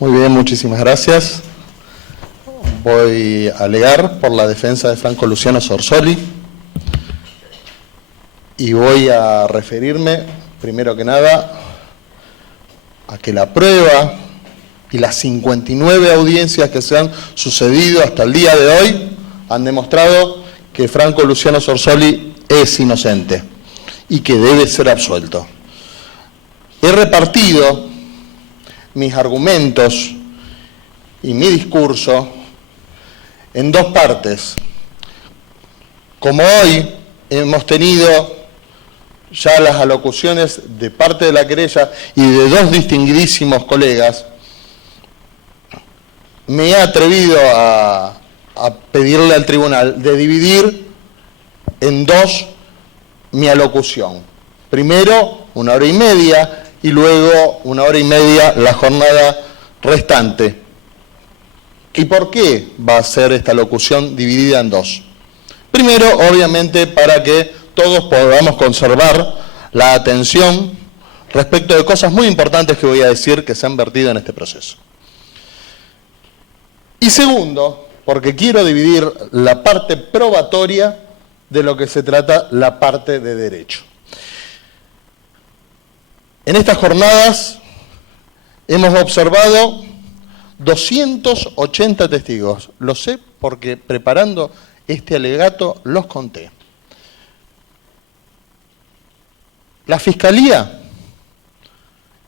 Muy bien, muchísimas gracias. Voy a alegar por la defensa de Franco Luciano Sorsoli y voy a referirme, primero que nada, a que la prueba y las 59 audiencias que se han sucedido hasta el día de hoy han demostrado que Franco Luciano Sorsoli es inocente y que debe ser absuelto. He repartido mis argumentos y mi discurso en dos partes. Como hoy hemos tenido ya las alocuciones de parte de la querella y de dos distinguidísimos colegas, me he atrevido a pedirle al tribunal de dividir en dos mi alocución. Primero 1 hora y media y luego 1 hora y media la jornada restante. ¿Y por qué va a ser esta locución dividida en dos? Primero, obviamente, para que todos podamos conservar la atención respecto de cosas muy importantes que voy a decir que se han vertido en este proceso. Y segundo, porque quiero dividir la parte probatoria de lo que se trata la parte de derecho. En estas jornadas hemos observado 280 testigos. Lo sé porque preparando este alegato los conté. La Fiscalía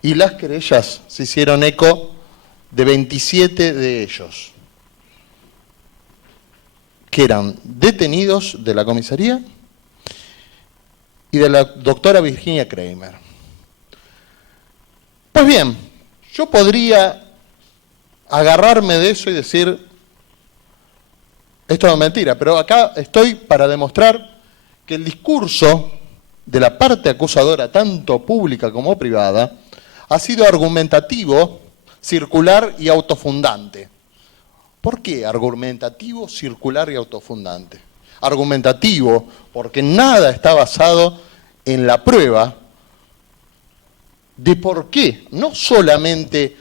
y las querellas se hicieron eco de 27 de ellos, que eran detenidos de la comisaría y de la doctora Virginia Kramer. Pues bien, yo podría agarrarme de eso y decir, esto no es mentira, pero acá estoy para demostrar que el discurso de la parte acusadora, tanto pública como privada, ha sido argumentativo, circular y autofundante. ¿Por qué argumentativo, circular y autofundante? Argumentativo, porque nada está basado en la prueba de por qué no solamente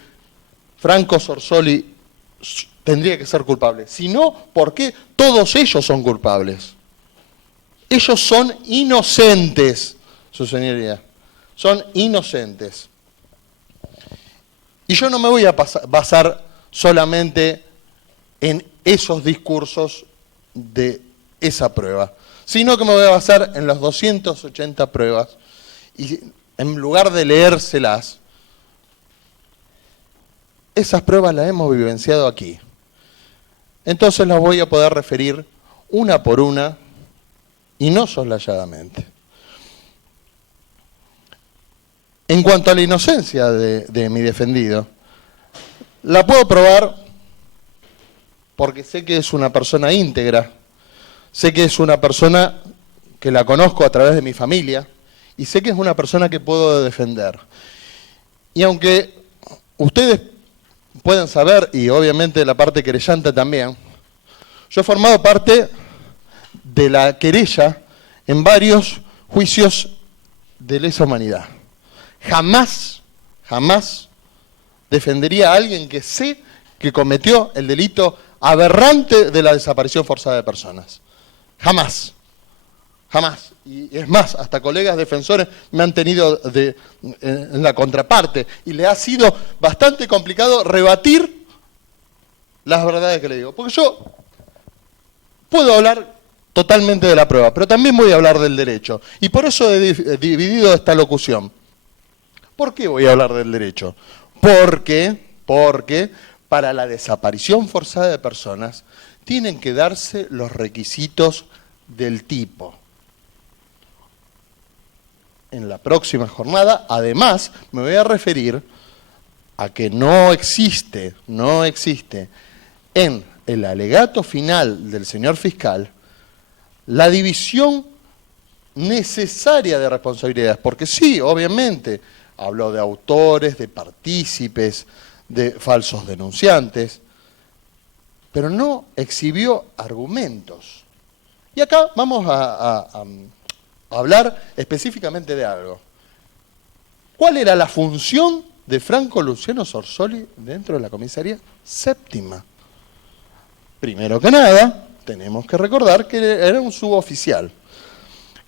Franco Sorsoli tendría que ser culpable, sino por qué todos ellos son culpables. Ellos son inocentes, su señoría, son inocentes. Y yo no me voy a basar solamente en esos discursos de esa prueba, sino que me voy a basar en las 280 pruebas y en lugar de leérselas, esas pruebas las hemos vivenciado aquí. Entonces las voy a poder referir una por una y no soslayadamente. En cuanto a la inocencia de mi defendido, la puedo probar porque sé que es una persona íntegra, sé que es una persona que la conozco a través de mi familia y sé que es una persona que puedo defender. Y aunque ustedes pueden saber, y obviamente la parte querellante también, yo he formado parte de la querella en varios juicios de lesa humanidad. Jamás defendería a alguien que sé que cometió el delito aberrante de la desaparición forzada de personas. Jamás. Y es más, hasta colegas defensores me han tenido en la contraparte y le ha sido bastante complicado rebatir las verdades que le digo. Porque yo puedo hablar totalmente de la prueba, pero también voy a hablar del derecho. Y por eso he dividido esta locución. ¿Por qué voy a hablar del derecho? Porque para la desaparición forzada de personas tienen que darse los requisitos del tipo. En la próxima jornada, además, me voy a referir a que no existe en el alegato final del señor fiscal la división necesaria de responsabilidades, porque sí, obviamente, habló de autores, de partícipes, de falsos denunciantes, pero no exhibió argumentos. Y acá vamos a hablar específicamente de algo. ¿Cuál era la función de Franco Luciano Sorsoli dentro de la comisaría séptima. Primero que nada, tenemos que recordar que era un suboficial,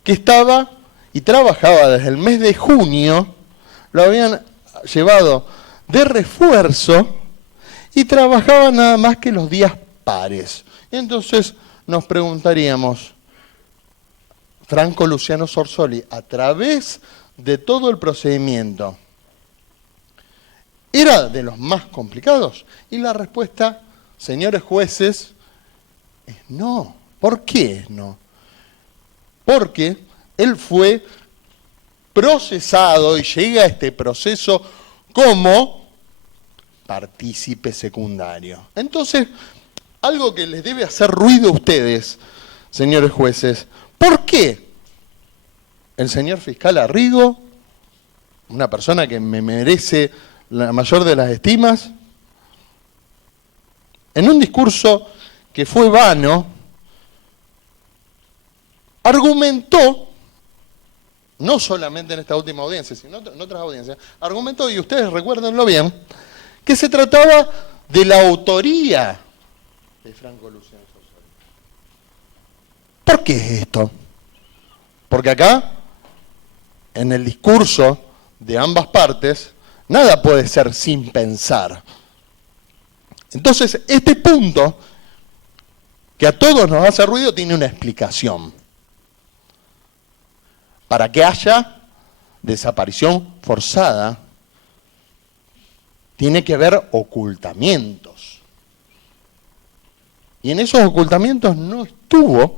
que estaba y trabajaba desde el mes de junio, lo habían llevado de refuerzo y trabajaba nada más que los días pares. Entonces nos preguntaríamos, Franco Luciano Sorsoli, a través de todo el procedimiento, ¿era de los más complicados? Y la respuesta, señores jueces, es no. ¿Por qué no? Porque él fue procesado y llega a este proceso como partícipe secundario. Entonces, algo que les debe hacer ruido a ustedes, señores jueces, ¿por qué el señor fiscal Arrigo, una persona que me merece la mayor de las estimas, en un discurso que fue vano, argumentó, no solamente en esta última audiencia, sino en otras audiencias, argumentó, y ustedes recuérdenlo bien, que se trataba de la autoría de Franco Luciano Sorsoli? ¿Por qué es esto? Porque acá, en el discurso de ambas partes, nada puede ser sin pensar. Entonces, este punto, que a todos nos hace ruido, tiene una explicación. Para que haya desaparición forzada, tiene que haber ocultamientos. Y en esos ocultamientos no estuvo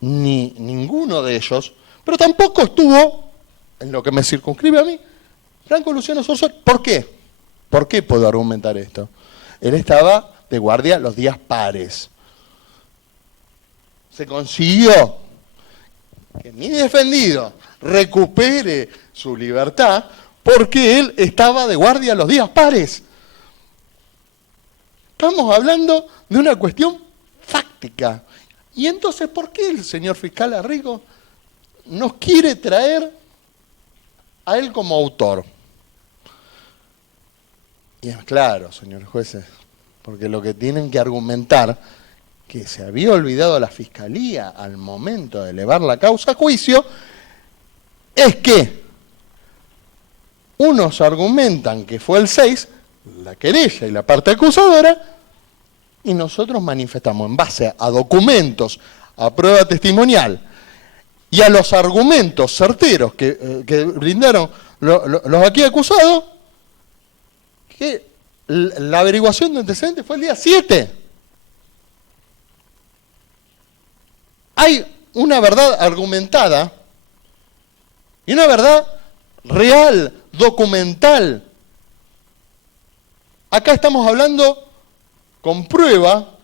ni ninguno de ellos, pero tampoco estuvo, en lo que me circunscribe a mí, Franco Luciano Sorsoli. ¿Por qué? ¿Por qué puedo argumentar esto? Él estaba de guardia los días pares. Se consiguió que mi defendido recupere su libertad porque él estaba de guardia los días pares. Estamos hablando de una cuestión fáctica. Y entonces, ¿por qué el señor fiscal Arrigo nos quiere traer a él como autor? Y es claro, señores jueces, porque lo que tienen que argumentar, que se había olvidado la Fiscalía al momento de elevar la causa a juicio, es que unos argumentan que fue el 6, la querella y la parte acusadora, y nosotros manifestamos en base a documentos, a prueba testimonial y a los argumentos certeros que brindaron los aquí acusados, que la averiguación de antecedentes fue el día 7. Hay una verdad argumentada y una verdad real, documental. Acá estamos hablando con prueba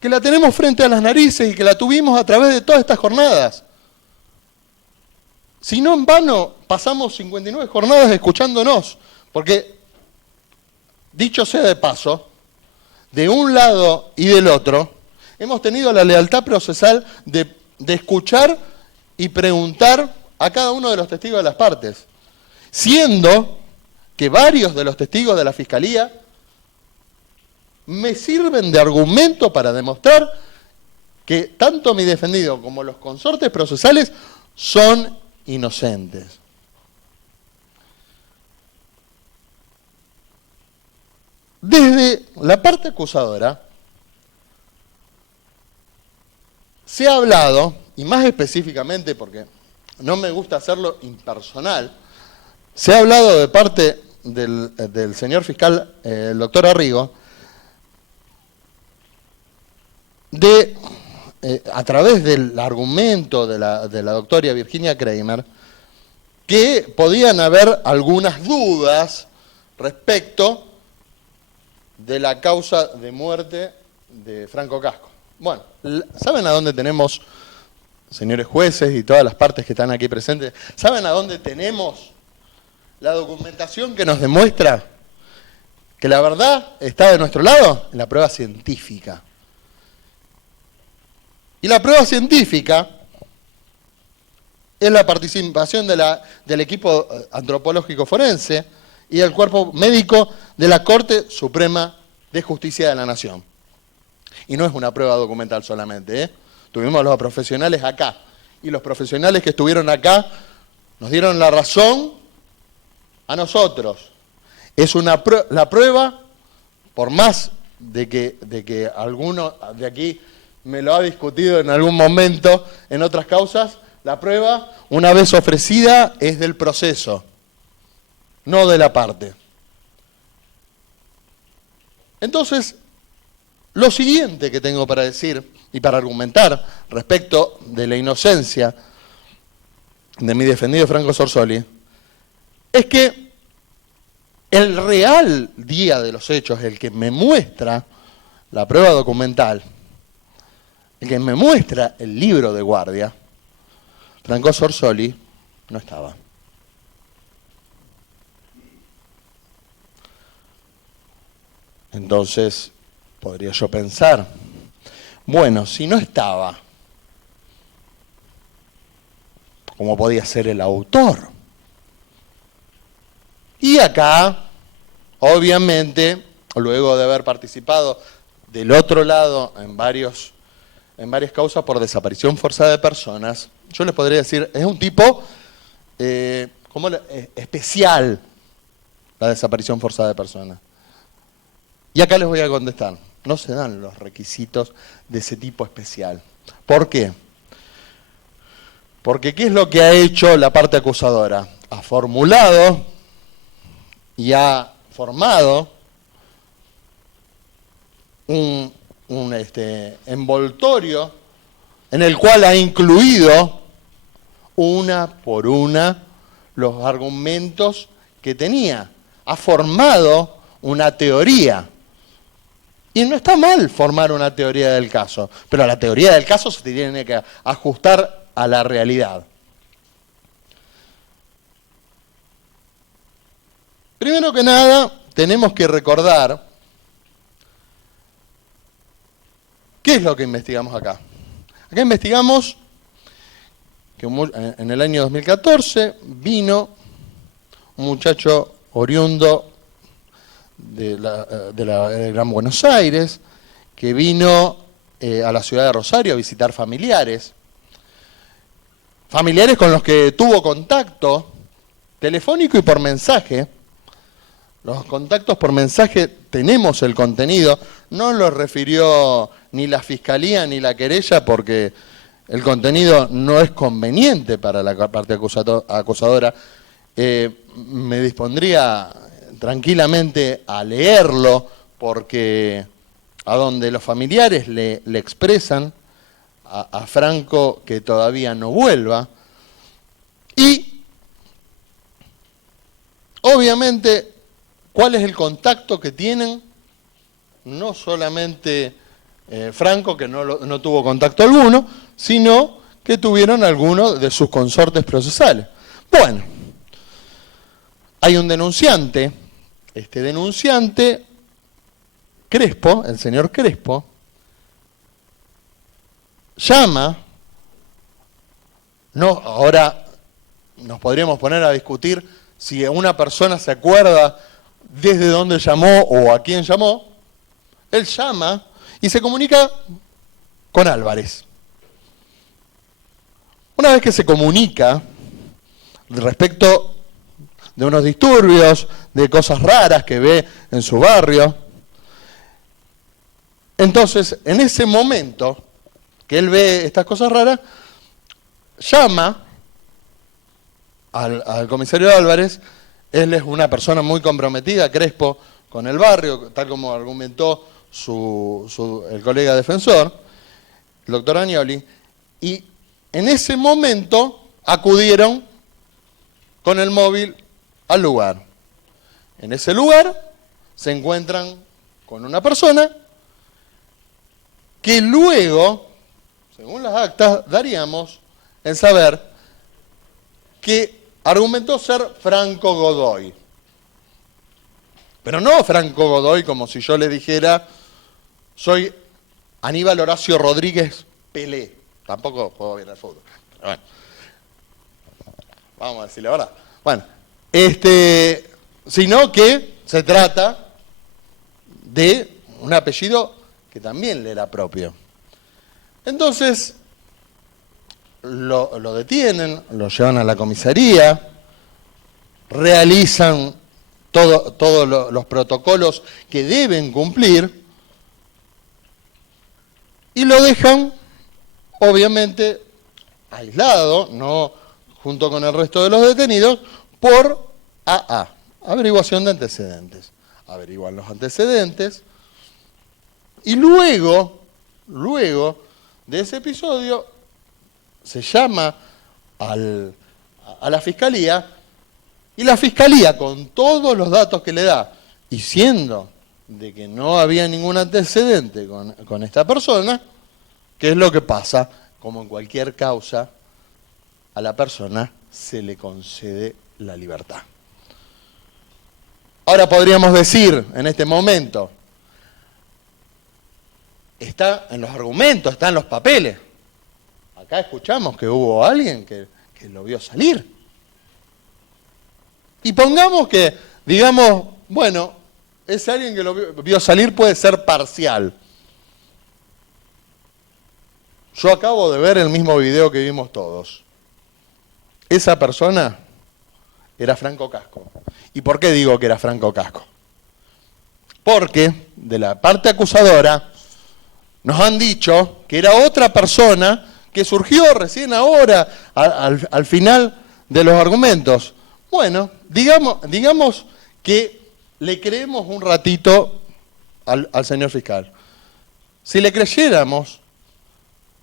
que la tenemos frente a las narices y que la tuvimos a través de todas estas jornadas. Si no, en vano pasamos 59 jornadas escuchándonos, porque, dicho sea de paso, de un lado y del otro, hemos tenido la lealtad procesal de escuchar y preguntar a cada uno de los testigos de las partes, siendo que varios de los testigos de la Fiscalía me sirven de argumento para demostrar que tanto mi defendido como los consortes procesales son inocentes. Desde la parte acusadora se ha hablado, y más específicamente porque no me gusta hacerlo impersonal, se ha hablado de parte del señor fiscal, el doctor Arrigo, a través del argumento de la doctora Virginia Kramer, que podían haber algunas dudas respecto de la causa de muerte de Franco Casco. Bueno, ¿saben a dónde tenemos, señores jueces y todas las partes que están aquí presentes, saben a dónde tenemos la documentación que nos demuestra que la verdad está de nuestro lado? En la prueba científica. Y la prueba científica es la participación del equipo antropológico forense, y el cuerpo médico de la Corte Suprema de Justicia de la Nación. Y no es una prueba documental solamente, ¿eh? Tuvimos a los profesionales acá, y los profesionales que estuvieron acá nos dieron la razón a nosotros. Es la prueba, por más de que alguno de aquí me lo ha discutido en algún momento en otras causas, la prueba, una vez ofrecida, es del proceso, no de la parte. Entonces, lo siguiente que tengo para decir y para argumentar respecto de la inocencia de mi defendido Franco Sorsoli es que el real día de los hechos, el que me muestra la prueba documental, el que me muestra el libro de guardia, Franco Sorsoli no estaba. Entonces, podría yo pensar, bueno, si no estaba, ¿cómo podía ser el autor? Y acá, obviamente, luego de haber participado del otro lado en varias causas por desaparición forzada de personas, yo les podría decir, es un tipo especial la desaparición forzada de personas. Y acá les voy a contestar, no se dan los requisitos de ese tipo especial. ¿Por qué? Porque ¿qué es lo que ha hecho la parte acusadora? Ha formulado y ha formado un envoltorio en el cual ha incluido una por una los argumentos que tenía. Ha formado una teoría. Y no está mal formar una teoría del caso, pero la teoría del caso se tiene que ajustar a la realidad. Primero que nada, tenemos que recordar qué es lo que investigamos acá. Acá investigamos que en el año 2014 vino un muchacho oriundo de Gran Buenos Aires, que vino a la ciudad de Rosario a visitar familiares con los que tuvo contacto telefónico y por mensaje. Los contactos por mensaje tenemos el contenido, no lo refirió ni la Fiscalía ni la querella porque el contenido no es conveniente para la parte acusadora. Me dispondría tranquilamente a leerlo porque a donde los familiares le expresan a Franco que todavía no vuelva y obviamente cuál es el contacto que tienen no solamente Franco, que no tuvo contacto alguno, sino que tuvieron algunos de sus consortes procesales. Bueno, hay un denunciante. Este denunciante, Crespo, el señor Crespo, llama, ahora nos podríamos poner a discutir si una persona se acuerda desde dónde llamó o a quién llamó. Él llama y se comunica con Álvarez. Una vez que se comunica respecto de unos disturbios, de cosas raras que ve en su barrio. Entonces, en ese momento que él ve estas cosas raras, llama al comisario Álvarez. Él es una persona muy comprometida, Crespo, con el barrio, tal como argumentó el colega defensor, el doctor Agnoli, y en ese momento acudieron con el móvil al lugar. En ese lugar se encuentran con una persona que luego, según las actas, daríamos en saber que argumentó ser Franco Godoy. Pero no Franco Godoy como si yo le dijera, soy Aníbal Horacio Rodríguez Pelé. Tampoco juego bien al fútbol. Pero bueno, vamos a decir la verdad. Bueno, sino que se trata de un apellido que también le era propio. Entonces, lo detienen, lo llevan a la comisaría, realizan todos los protocolos que deben cumplir y lo dejan, obviamente, aislado, no junto con el resto de los detenidos, por AA, averiguación de antecedentes. Averiguan los antecedentes y luego de ese episodio se llama a la fiscalía y la fiscalía, con todos los datos que le da y siendo de que no había ningún antecedente con esta persona, ¿qué es lo que pasa? Como en cualquier causa, a la persona se le concede la libertad. Ahora podríamos decir, en este momento, está en los argumentos, está en los papeles. Acá escuchamos que hubo alguien que lo vio salir. Y pongamos que, digamos, bueno, ese alguien que lo vio salir puede ser parcial. Yo acabo de ver el mismo video que vimos todos. Esa persona era Franco Casco. ¿Y por qué digo que era Franco Casco? Porque de la parte acusadora nos han dicho que era otra persona que surgió recién ahora, al final de los argumentos. Bueno, digamos que le creemos un ratito al señor fiscal. Si le creyéramos,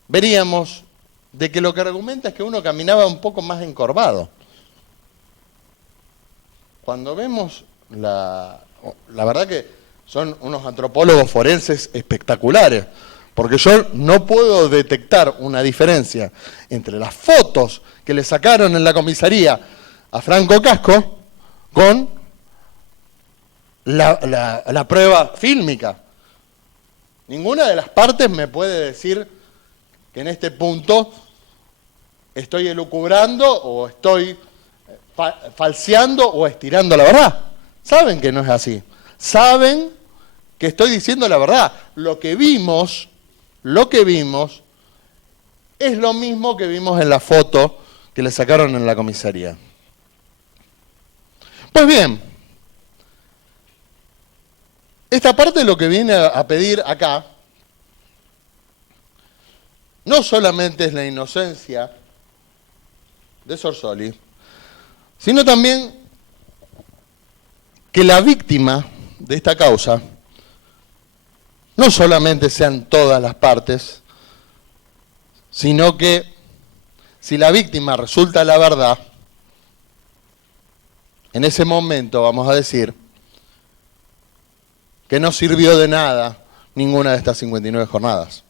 veríamos de que lo que argumenta es que uno caminaba un poco más encorvado. Cuando vemos la verdad que son unos antropólogos forenses espectaculares, porque yo no puedo detectar una diferencia entre las fotos que le sacaron en la comisaría a Franco Casco con la prueba fílmica. Ninguna de las partes me puede decir que en este punto estoy elucubrando o estoy falseando o estirando la verdad. Saben que no es así. Saben que estoy diciendo la verdad. Lo que vimos es lo mismo que vimos en la foto que le sacaron en la comisaría. Pues bien, esta parte lo que viene a pedir acá no solamente es la inocencia de Sorsoli, sino también que la víctima de esta causa no solamente sean todas las partes, sino que si la víctima resulta la verdad, en ese momento vamos a decir que no sirvió de nada ninguna de estas 59 jornadas.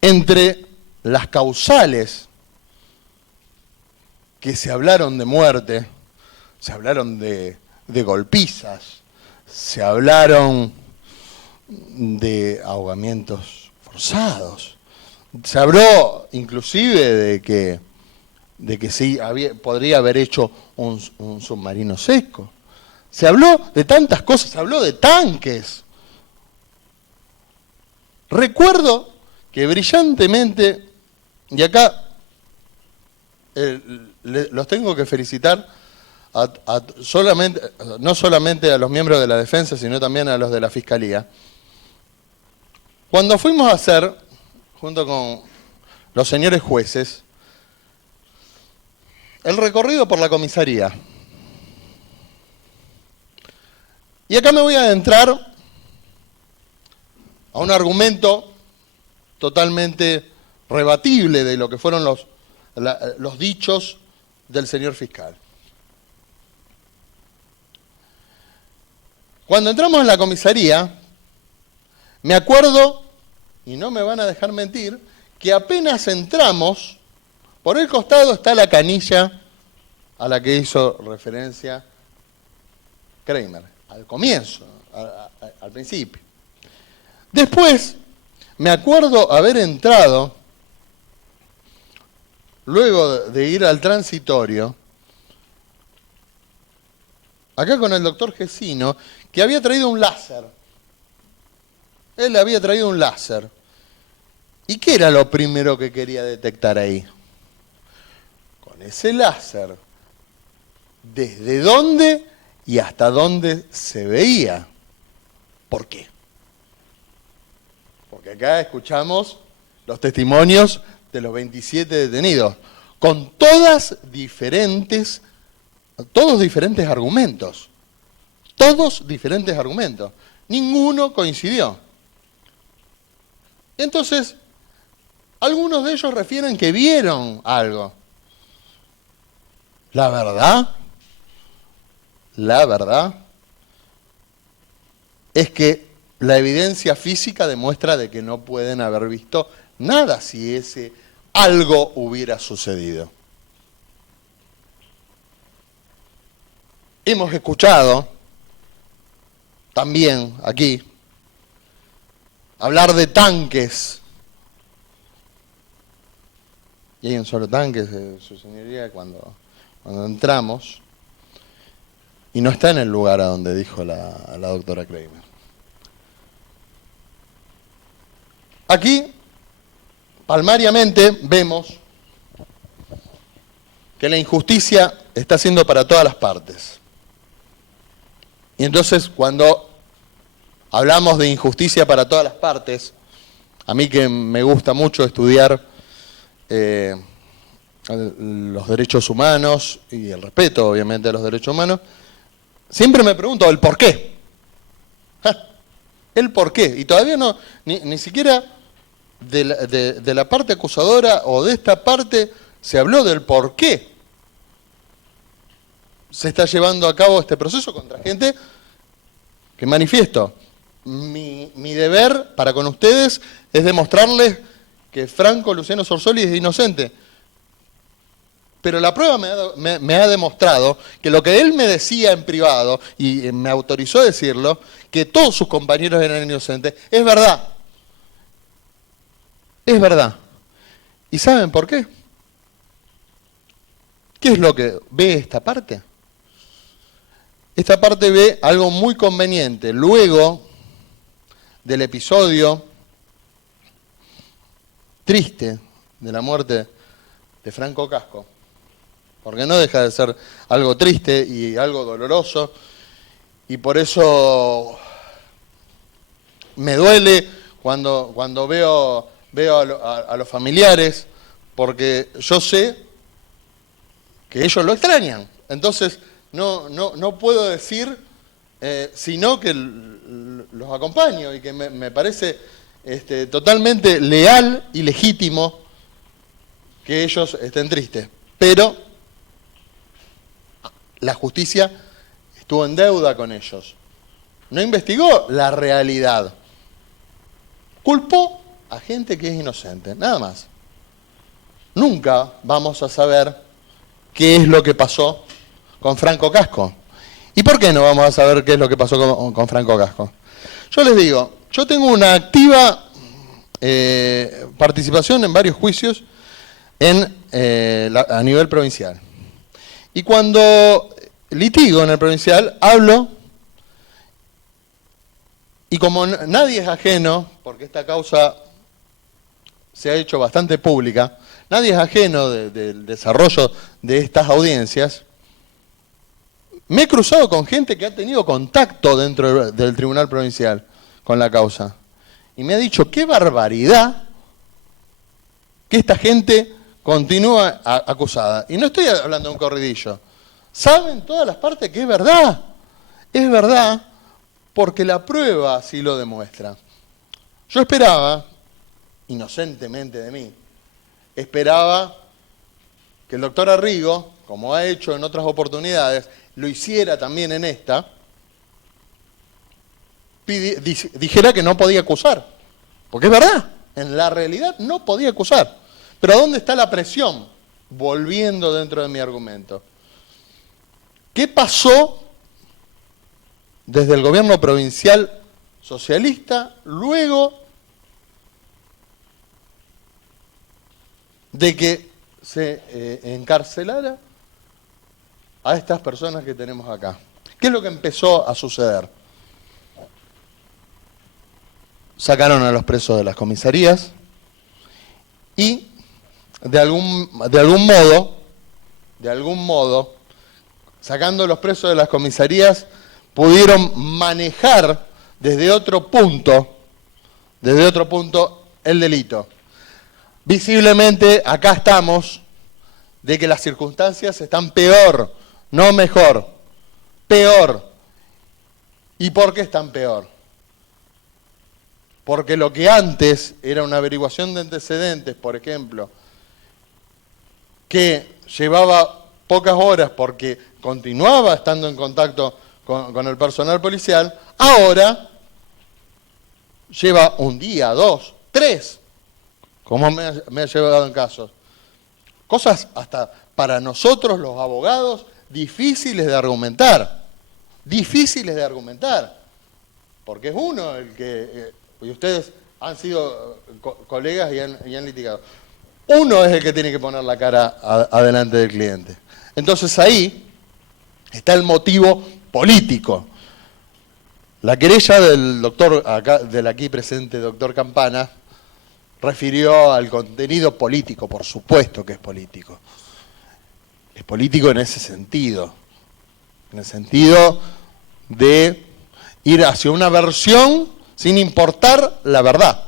Entre las causales que se hablaron de muerte, se hablaron de golpizas, se hablaron de ahogamientos forzados, se habló inclusive de que sí podría haber hecho un submarino seco. Se habló de tantas cosas, se habló de tanques. Recuerdo que brillantemente, y acá los tengo que felicitar no solamente a los miembros de la defensa, sino también a los de la fiscalía. Cuando fuimos a hacer, junto con los señores jueces, el recorrido por la comisaría. Y acá me voy a adentrar a un argumento totalmente rebatible de lo que fueron los dichos del señor fiscal. Cuando entramos en la comisaría, me acuerdo, y no me van a dejar mentir, que apenas entramos, por el costado está la canilla a la que hizo referencia Kramer, al comienzo, al principio. Después, me acuerdo haber entrado luego de ir al transitorio, acá con el doctor Gesino, que había traído un láser. Él había traído un láser. ¿Y qué era lo primero que quería detectar ahí? Con ese láser, ¿desde dónde y hasta dónde se veía? ¿Por qué? Porque acá escuchamos los testimonios de los 27 detenidos, con todos diferentes argumentos. Todos diferentes argumentos. Ninguno coincidió. Entonces, algunos de ellos refieren que vieron algo. La verdad es que la evidencia física demuestra de que no pueden haber visto nada si ese algo hubiera sucedido. Hemos escuchado también aquí hablar de tanques. Y hay un solo tanque, su señoría, cuando entramos, y no está en el lugar a donde dijo la doctora Kramer. Aquí, palmariamente, vemos que la injusticia está siendo para todas las partes. Y entonces, cuando hablamos de injusticia para todas las partes, a mí que me gusta mucho estudiar los derechos humanos y el respeto, obviamente, a los derechos humanos, siempre me pregunto el por qué. El por qué. Y todavía no, ni siquiera de la parte acusadora o de esta parte se habló del por qué se está llevando a cabo este proceso contra gente que manifiesto. Mi deber para con ustedes es demostrarles que Franco Luciano Sorsoli es inocente. Pero la prueba me ha demostrado que lo que él me decía en privado, y me autorizó a decirlo, que todos sus compañeros eran inocentes, es verdad. Es verdad. ¿Y saben por qué? ¿Qué es lo que ve esta parte? Esta parte ve algo muy conveniente. Luego del episodio triste de la muerte de Franco Casco, porque no deja de ser algo triste y algo doloroso, y por eso me duele cuando veo a los familiares, porque yo sé que ellos lo extrañan. Entonces no puedo decir sino que los acompaño, y que me parece totalmente leal y legítimo que ellos estén tristes. Pero la justicia estuvo en deuda con ellos. No investigó la realidad. Culpó a gente que es inocente, nada más. Nunca vamos a saber qué es lo que pasó con Franco Casco. ¿Y por qué no vamos a saber qué es lo que pasó con Franco Casco? Yo les digo, yo tengo una activa participación en varios juicios a nivel provincial. Y cuando litigo en el provincial, hablo, y como nadie es ajeno, porque esta causa se ha hecho bastante pública, nadie es ajeno del desarrollo de estas audiencias, me he cruzado con gente que ha tenido contacto dentro del Tribunal Provincial con la causa. Y me ha dicho, qué barbaridad que esta gente continúa acusada. Y no estoy hablando de un corridillo. Saben todas las partes que es verdad. Es verdad porque la prueba así lo demuestra. Yo esperaba, inocentemente de mí, esperaba que el doctor Arrigo, como ha hecho en otras oportunidades, lo hiciera también en esta, dijera que no podía acusar. Porque es verdad, en la realidad no podía acusar. Pero ¿dónde está la presión? Volviendo dentro de mi argumento. ¿Qué pasó desde el gobierno provincial socialista luego de que se encarcelara a estas personas que tenemos acá. ¿Qué es lo que empezó a suceder? Sacaron a los presos de las comisarías y de algún modo, sacando a los presos de las comisarías, pudieron manejar desde otro punto el delito. Visiblemente acá estamos de que las circunstancias están peor, no mejor, peor. ¿Y por qué están peor? Porque lo que antes era una averiguación de antecedentes, por ejemplo, que llevaba pocas horas porque continuaba estando en contacto con el personal policial, ahora lleva un día, 2, 3, como me ha llevado en casos. Cosas hasta para nosotros los abogados difíciles de argumentar, porque es uno el que, y ustedes han sido colegas y han litigado, uno es el que tiene que poner la cara adelante del cliente. Entonces ahí está el motivo político. La querella del doctor, del aquí presente doctor Campana, refirió al contenido político, por supuesto que es político. Es político en ese sentido. En el sentido de ir hacia una versión sin importar la verdad.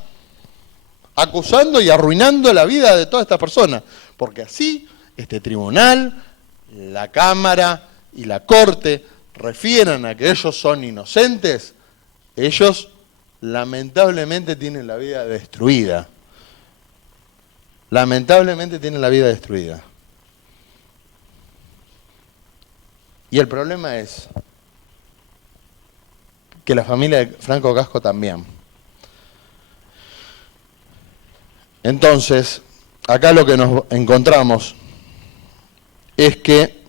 Acusando y arruinando la vida de todas estas personas. Porque así este tribunal, la Cámara y la Corte refieran a que ellos son inocentes, ellos lamentablemente tienen la vida destruida. Lamentablemente tienen la vida destruida. Y el problema es que la familia de Franco Casco también. Entonces, acá lo que nos encontramos es que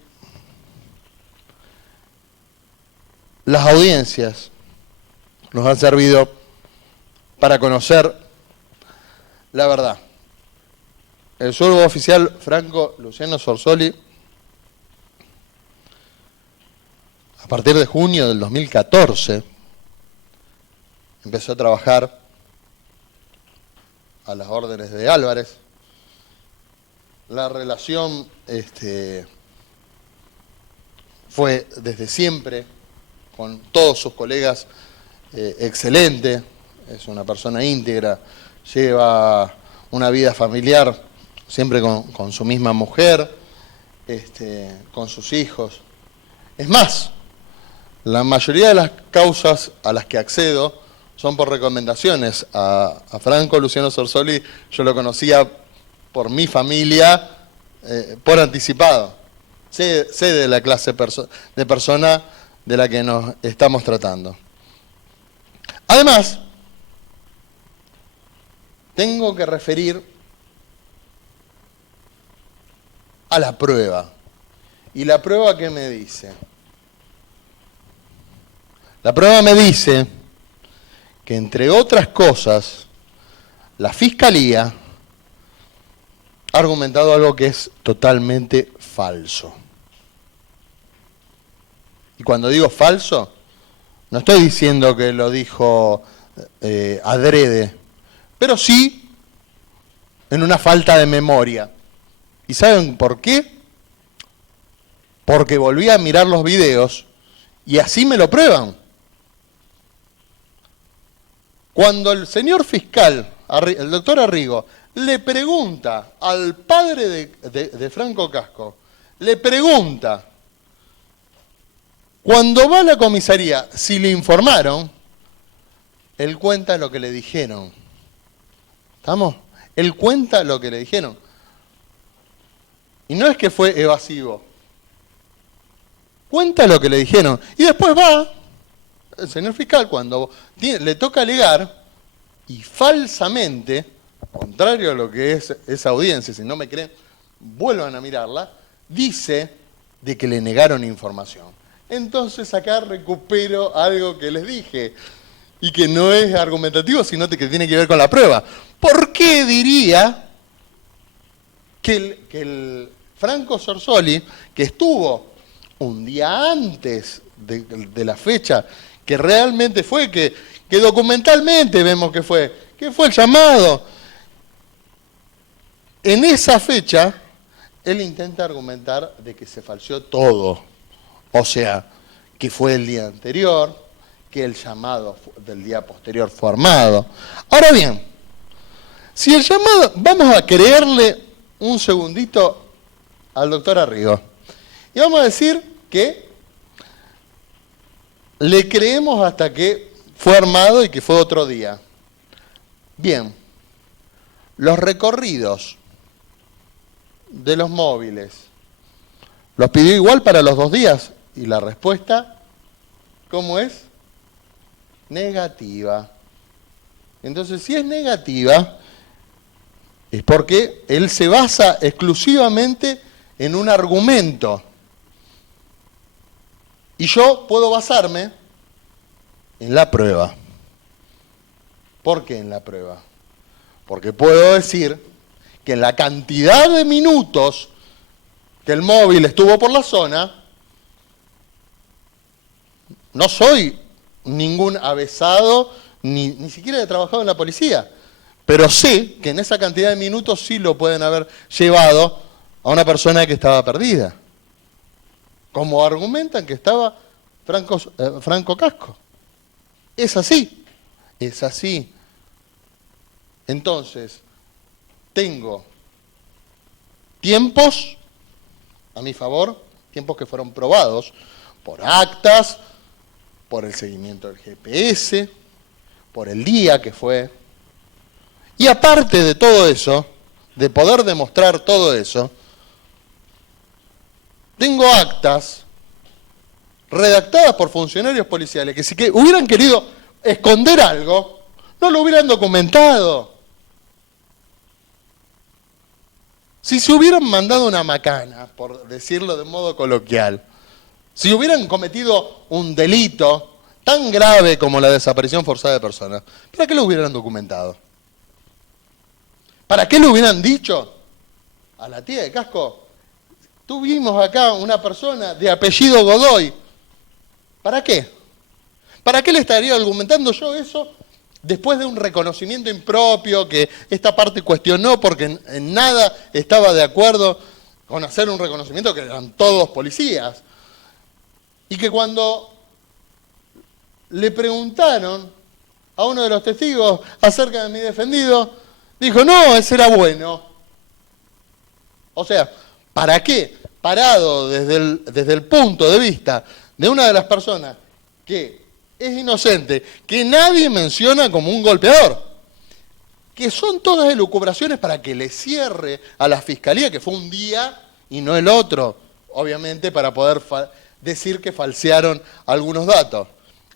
las audiencias nos han servido para conocer la verdad. El suboficial Franco Luciano Sorsoli, a partir de junio del 2014, empezó a trabajar a las órdenes de Álvarez. La relación fue desde siempre con todos sus colegas excelente. Es una persona íntegra, lleva una vida familiar siempre con su misma mujer, con sus hijos. Es más, la mayoría de las causas a las que accedo son por recomendaciones. A Franco Luciano Sorsoli yo lo conocía por mi familia, por anticipado. Sé de la clase de persona de la que nos estamos tratando. Además, tengo que referir a la prueba. ¿Y la prueba qué me dice? La prueba me dice que, entre otras cosas, la Fiscalía ha argumentado algo que es totalmente falso. Y cuando digo falso, no estoy diciendo que lo dijo adrede, pero sí en una falta de memoria. ¿Y saben por qué? Porque volví a mirar los videos y así me lo prueban. Cuando el señor fiscal, el doctor Arrigo, le pregunta al padre de Franco Casco, le pregunta, cuando va a la comisaría, si le informaron, él cuenta lo que le dijeron. ¿Estamos? Él cuenta lo que le dijeron. Y no es que fue evasivo. Cuenta lo que le dijeron. Y después va el señor fiscal cuando le toca alegar y falsamente, contrario a lo que es esa audiencia, si no me creen, vuelvan a mirarla, dice de que le negaron información. Entonces acá recupero algo que les dije y que no es argumentativo, sino que tiene que ver con la prueba. ¿Por qué diría que el Franco Sorsoli, que estuvo un día antes de la fecha, que realmente fue, que documentalmente vemos que fue el llamado. En esa fecha, él intenta argumentar de que se falseó todo. O sea, que fue el día anterior, que el llamado del día posterior fue armado. Ahora bien, si el llamado, vamos a creerle un segundito al doctor Arrigo, y vamos a decir que le creemos hasta que fue armado y que fue otro día. Bien, los recorridos de los móviles, ¿los pidió igual para los 2 días? Y la respuesta, ¿cómo es? Negativa. Entonces, si es negativa, es porque él se basa exclusivamente en un argumento. Y yo puedo basarme en la prueba. ¿Por qué en la prueba? Porque puedo decir que en la cantidad de minutos que el móvil estuvo por la zona, no soy ningún avesado, ni siquiera he trabajado en la policía, pero sé que en esa cantidad de minutos sí lo pueden haber llevado a una persona que estaba perdida. Como argumentan que estaba Franco Casco. Es así, es así. Entonces, tengo tiempos a mi favor, tiempos que fueron probados por actas, por el seguimiento del GPS, por el día que fue. Y aparte de todo eso, de poder demostrar todo eso, tengo actas redactadas por funcionarios policiales que si hubieran querido esconder algo, no lo hubieran documentado. Si se hubieran mandado una macana, por decirlo de modo coloquial, si hubieran cometido un delito tan grave como la desaparición forzada de personas, ¿para qué lo hubieran documentado? ¿Para qué le hubieran dicho a la tía de Casco? Tuvimos acá una persona de apellido Godoy. ¿Para qué? ¿Para qué le estaría argumentando yo eso después de un reconocimiento impropio que esta parte cuestionó porque en nada estaba de acuerdo con hacer un reconocimiento que eran todos policías? Y que cuando le preguntaron a uno de los testigos acerca de mi defendido, dijo, no, ese era bueno. O sea, ¿para qué? Parado desde el punto de vista de una de las personas que es inocente, que nadie menciona como un golpeador, que son todas elucubraciones para que le cierre a la fiscalía que fue un día y no el otro, obviamente para poder decir que falsearon algunos datos.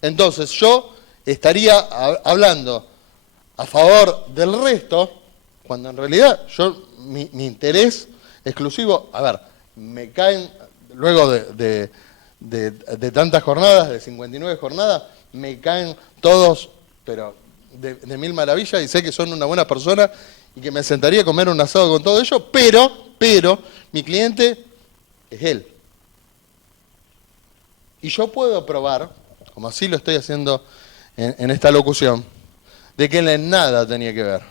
Entonces yo estaría hablando a favor del resto, cuando en realidad mi interés exclusivo, a ver, me caen, luego de tantas jornadas, de 59 jornadas, me caen todos, pero de mil maravillas, y sé que son una buena persona y que me sentaría a comer un asado con todo ello, pero mi cliente es él. Y yo puedo probar, como así lo estoy haciendo en esta locución, de que él en nada tenía que ver.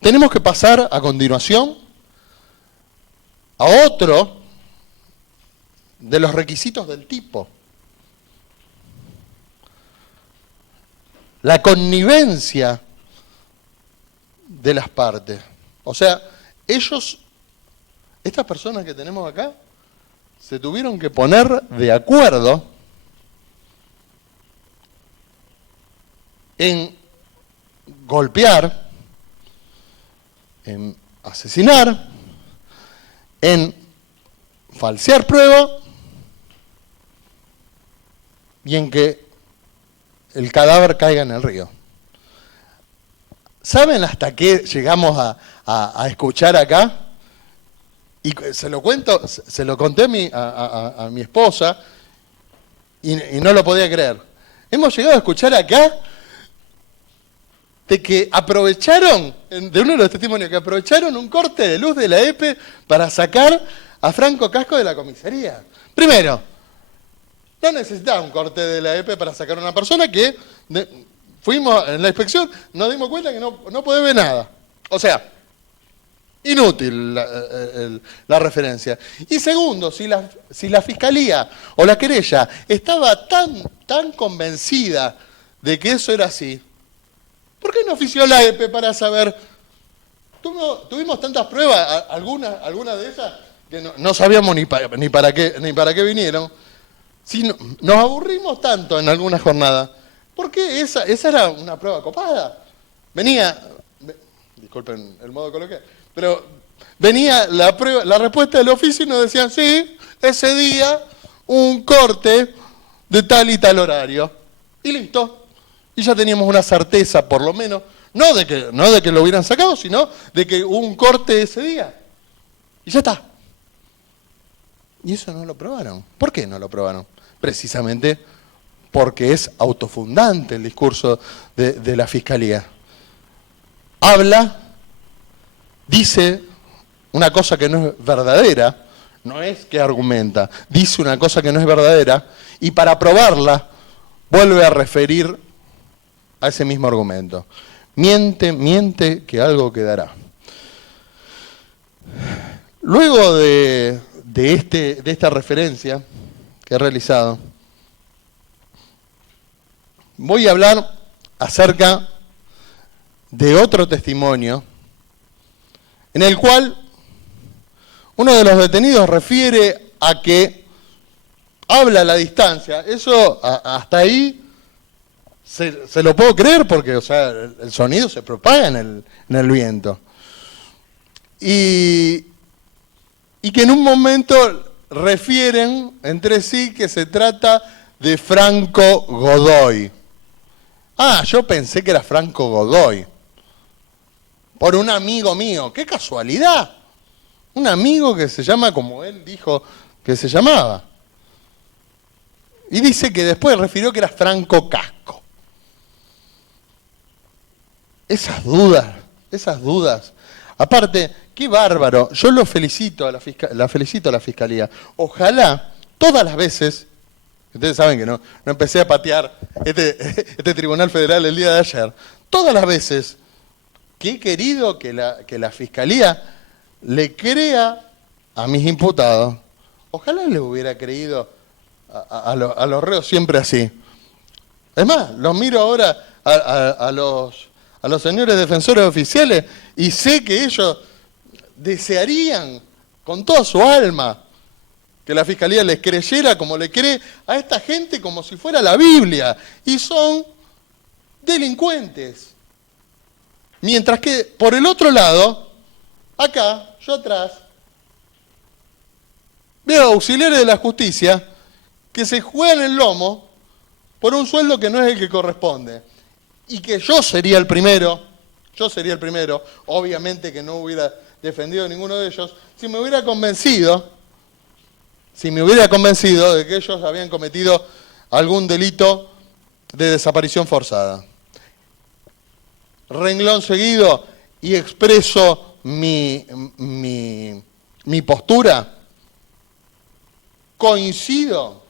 Tenemos que pasar a continuación a otro de los requisitos del tipo. La connivencia de las partes. O sea, estas personas que tenemos acá, se tuvieron que poner de acuerdo en golpear, en asesinar, en falsear prueba y en que el cadáver caiga en el río. ¿Saben hasta qué llegamos a escuchar acá? Y se lo conté a mi esposa y no lo podía creer. Hemos llegado a escuchar acá de que aprovecharon, de uno de los testimonios, que aprovecharon un corte de luz de la EPE para sacar a Franco Casco de la comisaría. Primero, no necesitaba un corte de la EPE para sacar a una persona que fuimos en la inspección, nos dimos cuenta que no puede ver nada. O sea, inútil la referencia. Y segundo, si la fiscalía o la querella estaba tan convencida de que eso era así, ¿por qué no ofició la EPE para saber? Tuvimos tantas pruebas, algunas de esas, que no sabíamos ni para qué vinieron. Si nos aburrimos tanto en algunas jornadas, ¿por qué esa era una prueba copada? Disculpen el modo coloquial, pero venía la respuesta del oficio y nos decían, sí, ese día un corte de tal y tal horario. Y listo. Y ya teníamos una certeza, por lo menos, no de que lo hubieran sacado, sino de que hubo un corte ese día. Y ya está. Y eso no lo probaron. ¿Por qué no lo probaron? Precisamente porque es autofundante el discurso de la Fiscalía. Dice una cosa que no es verdadera, no es que argumenta, dice una cosa que no es verdadera, y para probarla vuelve a referir a ese mismo argumento. Miente que algo quedará. Luego de esta referencia que he realizado, voy a hablar acerca de otro testimonio en el cual uno de los detenidos refiere a que habla a la distancia. Eso hasta ahí se lo puedo creer porque, o sea, el sonido se propaga en el viento. Y que en un momento refieren entre sí que se trata de Franco Godoy. Yo pensé que era Franco Godoy. Por un amigo mío. ¡Qué casualidad! Un amigo que se llama como él dijo que se llamaba. Y dice que después refirió que era Franco Casco. Esas dudas. Aparte, qué bárbaro. Yo lo felicito a la felicito a la Fiscalía. Ojalá, todas las veces, ustedes saben que no empecé a patear este Tribunal Federal el día de ayer, todas las veces que he querido que la Fiscalía le crea a mis imputados, ojalá le hubiera creído a los reos siempre así. Es más, los miro ahora a los señores defensores oficiales y sé que ellos desearían con toda su alma que la Fiscalía les creyera como le cree a esta gente como si fuera la Biblia. Y son delincuentes. Mientras que, por el otro lado, acá, yo atrás, veo auxiliares de la justicia que se juegan el lomo por un sueldo que no es el que corresponde. Y que yo sería el primero, obviamente que no hubiera defendido a ninguno de ellos, si me hubiera convencido de que ellos habían cometido algún delito de desaparición forzada. Renglón seguido y expreso mi postura. Coincido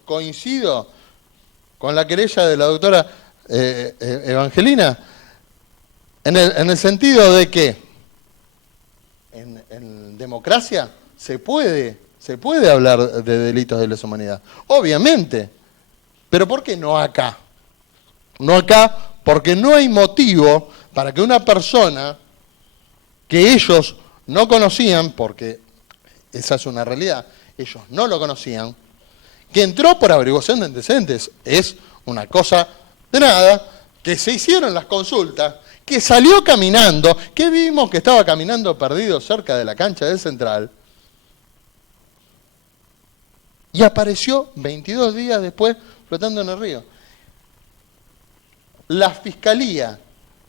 con la querella de la doctora Evangelina en el sentido de que en democracia se puede hablar de delitos de lesa humanidad, obviamente, pero ¿por qué no acá? No acá porque no hay motivo para que una persona que ellos no conocían, porque esa es una realidad, ellos no lo conocían, que entró por averiguación de antecedentes, es una cosa de nada, que se hicieron las consultas, que salió caminando, que vimos que estaba caminando perdido cerca de la cancha del Central, y apareció 22 días después flotando en el río. La Fiscalía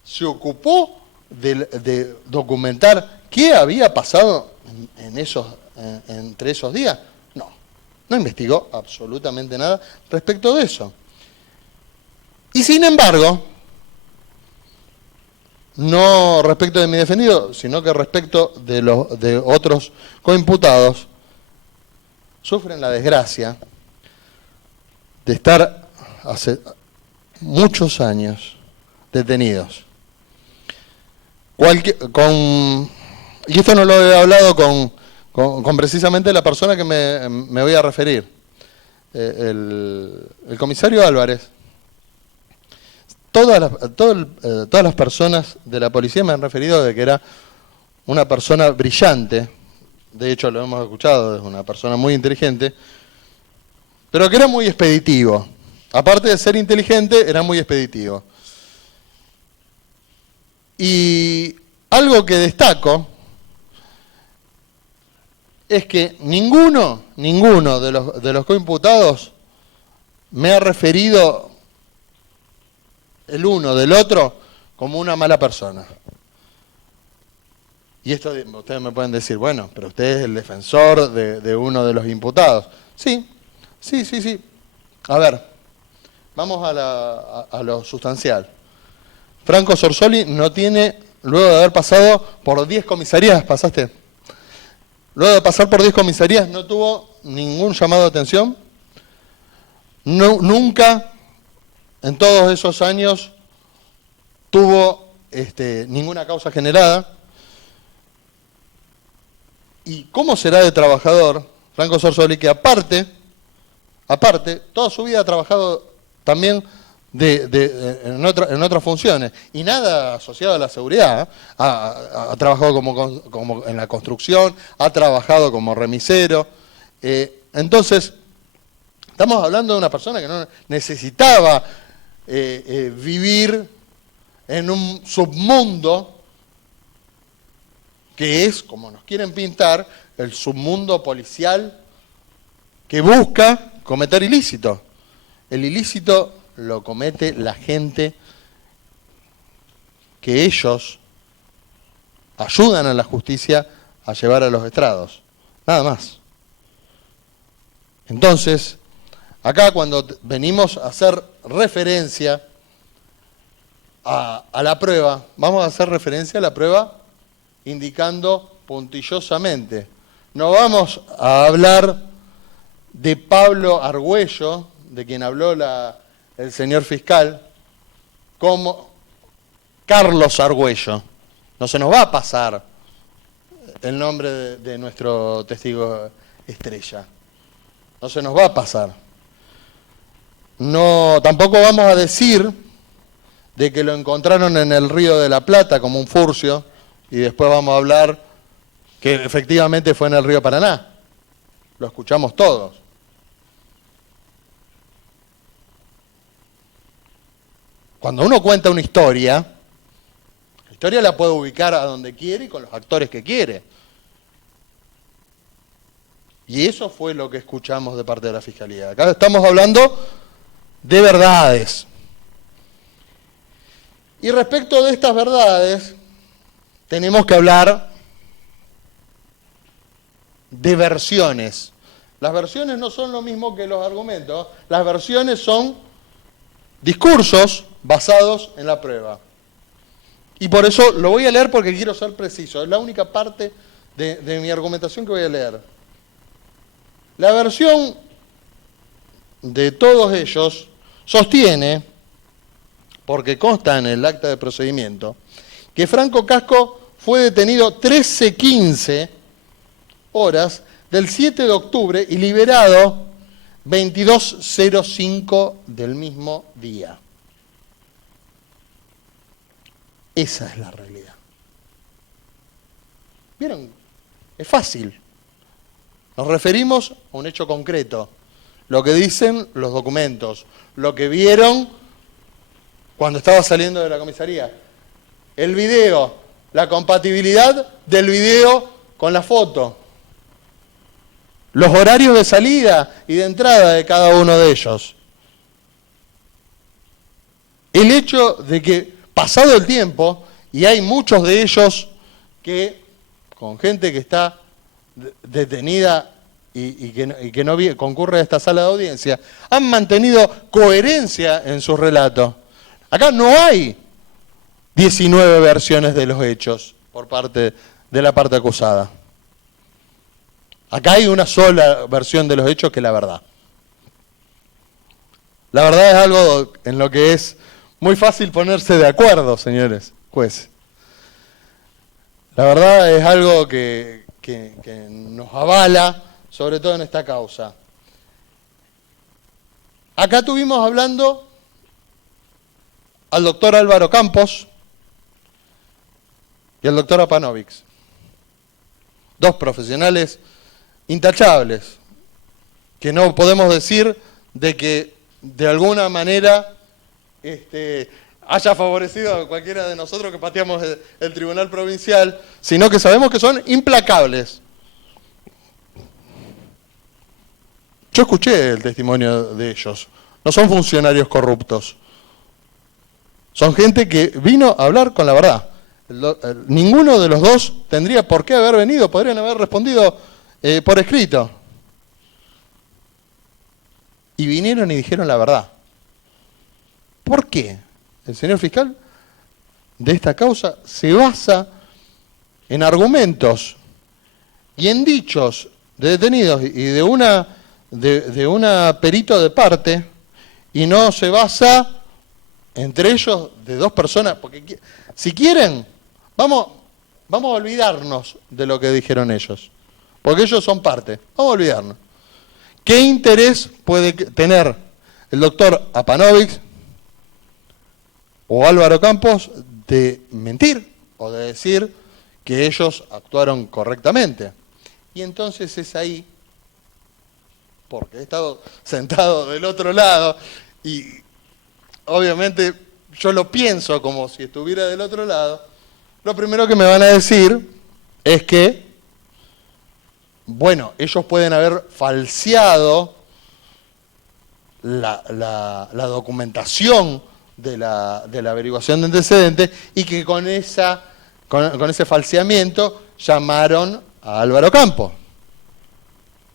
se ocupó de documentar qué había pasado entre esos días. No investigó absolutamente nada respecto de eso. Y sin embargo, no respecto de mi defendido, sino que respecto de otros coimputados, sufren la desgracia de estar hace muchos años detenidos. Y esto no lo he hablado con precisamente la persona que me voy a referir, el comisario Álvarez. Todas las personas de la policía me han referido de que era una persona brillante, de hecho lo hemos escuchado, es una persona muy inteligente, pero que era muy expeditivo. Aparte de ser inteligente, era muy expeditivo. Y algo que destaco es que ninguno de los coimputados me ha referido el uno del otro como una mala persona. Y esto ustedes me pueden decir, bueno, pero usted es el defensor de uno de los imputados. Sí. A ver, vamos a lo sustancial. Franco Sorsoli no tiene, luego de haber pasado por 10 comisarías, luego de pasar por 10 comisarías no tuvo ningún llamado de atención. Nunca en todos esos años tuvo ninguna causa generada. ¿Y cómo será de trabajador Franco Sorsoli, que aparte, toda su vida ha trabajado también en otras funciones, y nada asociado a la seguridad? Ha trabajado como en la construcción, ha trabajado como remisero. Entonces, estamos hablando de una persona que no necesitaba vivir en un submundo que es, como nos quieren pintar, el submundo policial que busca cometer ilícito. El ilícito lo comete la gente que ellos ayudan a la justicia a llevar a los estrados. Nada más. Entonces, acá cuando venimos a hacer referencia a la prueba, vamos a hacer referencia a la prueba indicando puntillosamente. No vamos a hablar de Pablo Argüello, de quien habló el señor fiscal, como Carlos Argüello. No se nos va a pasar el nombre de nuestro testigo estrella. No se nos va a pasar. No, tampoco vamos a decir de que lo encontraron en el Río de la Plata como un furcio, y después vamos a hablar que efectivamente fue en el río Paraná. Lo escuchamos todos. Cuando uno cuenta una historia, la historia la puede ubicar a donde quiere y con los actores que quiere. Y eso fue lo que escuchamos de parte de la Fiscalía. Acá estamos hablando de verdades. Y respecto de estas verdades, tenemos que hablar de versiones. Las versiones no son lo mismo que los argumentos. Las versiones son discursos basados en la prueba. Y por eso lo voy a leer porque quiero ser preciso. Es la única parte de mi argumentación que voy a leer. La versión de todos ellos sostiene, porque consta en el acta de procedimiento, que Franco Casco fue detenido 13:15 horas del 7 de octubre y liberado 22:05 del mismo día. Esa es la realidad. ¿Vieron? Es fácil. Nos referimos a un hecho concreto. Lo que dicen los documentos, lo que vieron cuando estaba saliendo de la comisaría. El video, la compatibilidad del video con la foto. Los horarios de salida y de entrada de cada uno de ellos. El hecho de que, pasado el tiempo, y hay muchos de ellos que, con gente que está detenida y que no concurre a esta sala de audiencia, han mantenido coherencia en sus relatos. Acá no hay 19 versiones de los hechos por parte de la parte acusada. Acá hay una sola versión de los hechos que es la verdad. La verdad es algo en lo que es muy fácil ponerse de acuerdo, señores jueces. La verdad es algo que nos avala, sobre todo en esta causa. Acá estuvimos hablando al doctor Álvaro Campos y al doctor Apanovich. Dos profesionales intachables, que no podemos decir de que de alguna manera haya favorecido a cualquiera de nosotros que pateamos el tribunal provincial, sino que sabemos que son implacables. Yo escuché el testimonio de ellos. No son funcionarios corruptos. Son gente que vino a hablar con la verdad. Ninguno de los dos tendría por qué haber venido, podrían haber respondido por escrito. Y vinieron y dijeron la verdad. ¿Por qué? El señor fiscal de esta causa se basa en argumentos y en dichos de detenidos y de una perito de parte, y no se basa entre ellos de dos personas, porque si quieren, vamos a olvidarnos de lo que dijeron ellos, porque ellos son parte, vamos a olvidarnos. ¿Qué interés puede tener el doctor Apanovich o Álvaro Campos de mentir o de decir que ellos actuaron correctamente? Y entonces es ahí, porque he estado sentado del otro lado y obviamente yo lo pienso como si estuviera del otro lado, lo primero que me van a decir es que, bueno, ellos pueden haber falseado la documentación de la averiguación de antecedentes y que con ese falseamiento llamaron a Álvaro Campos.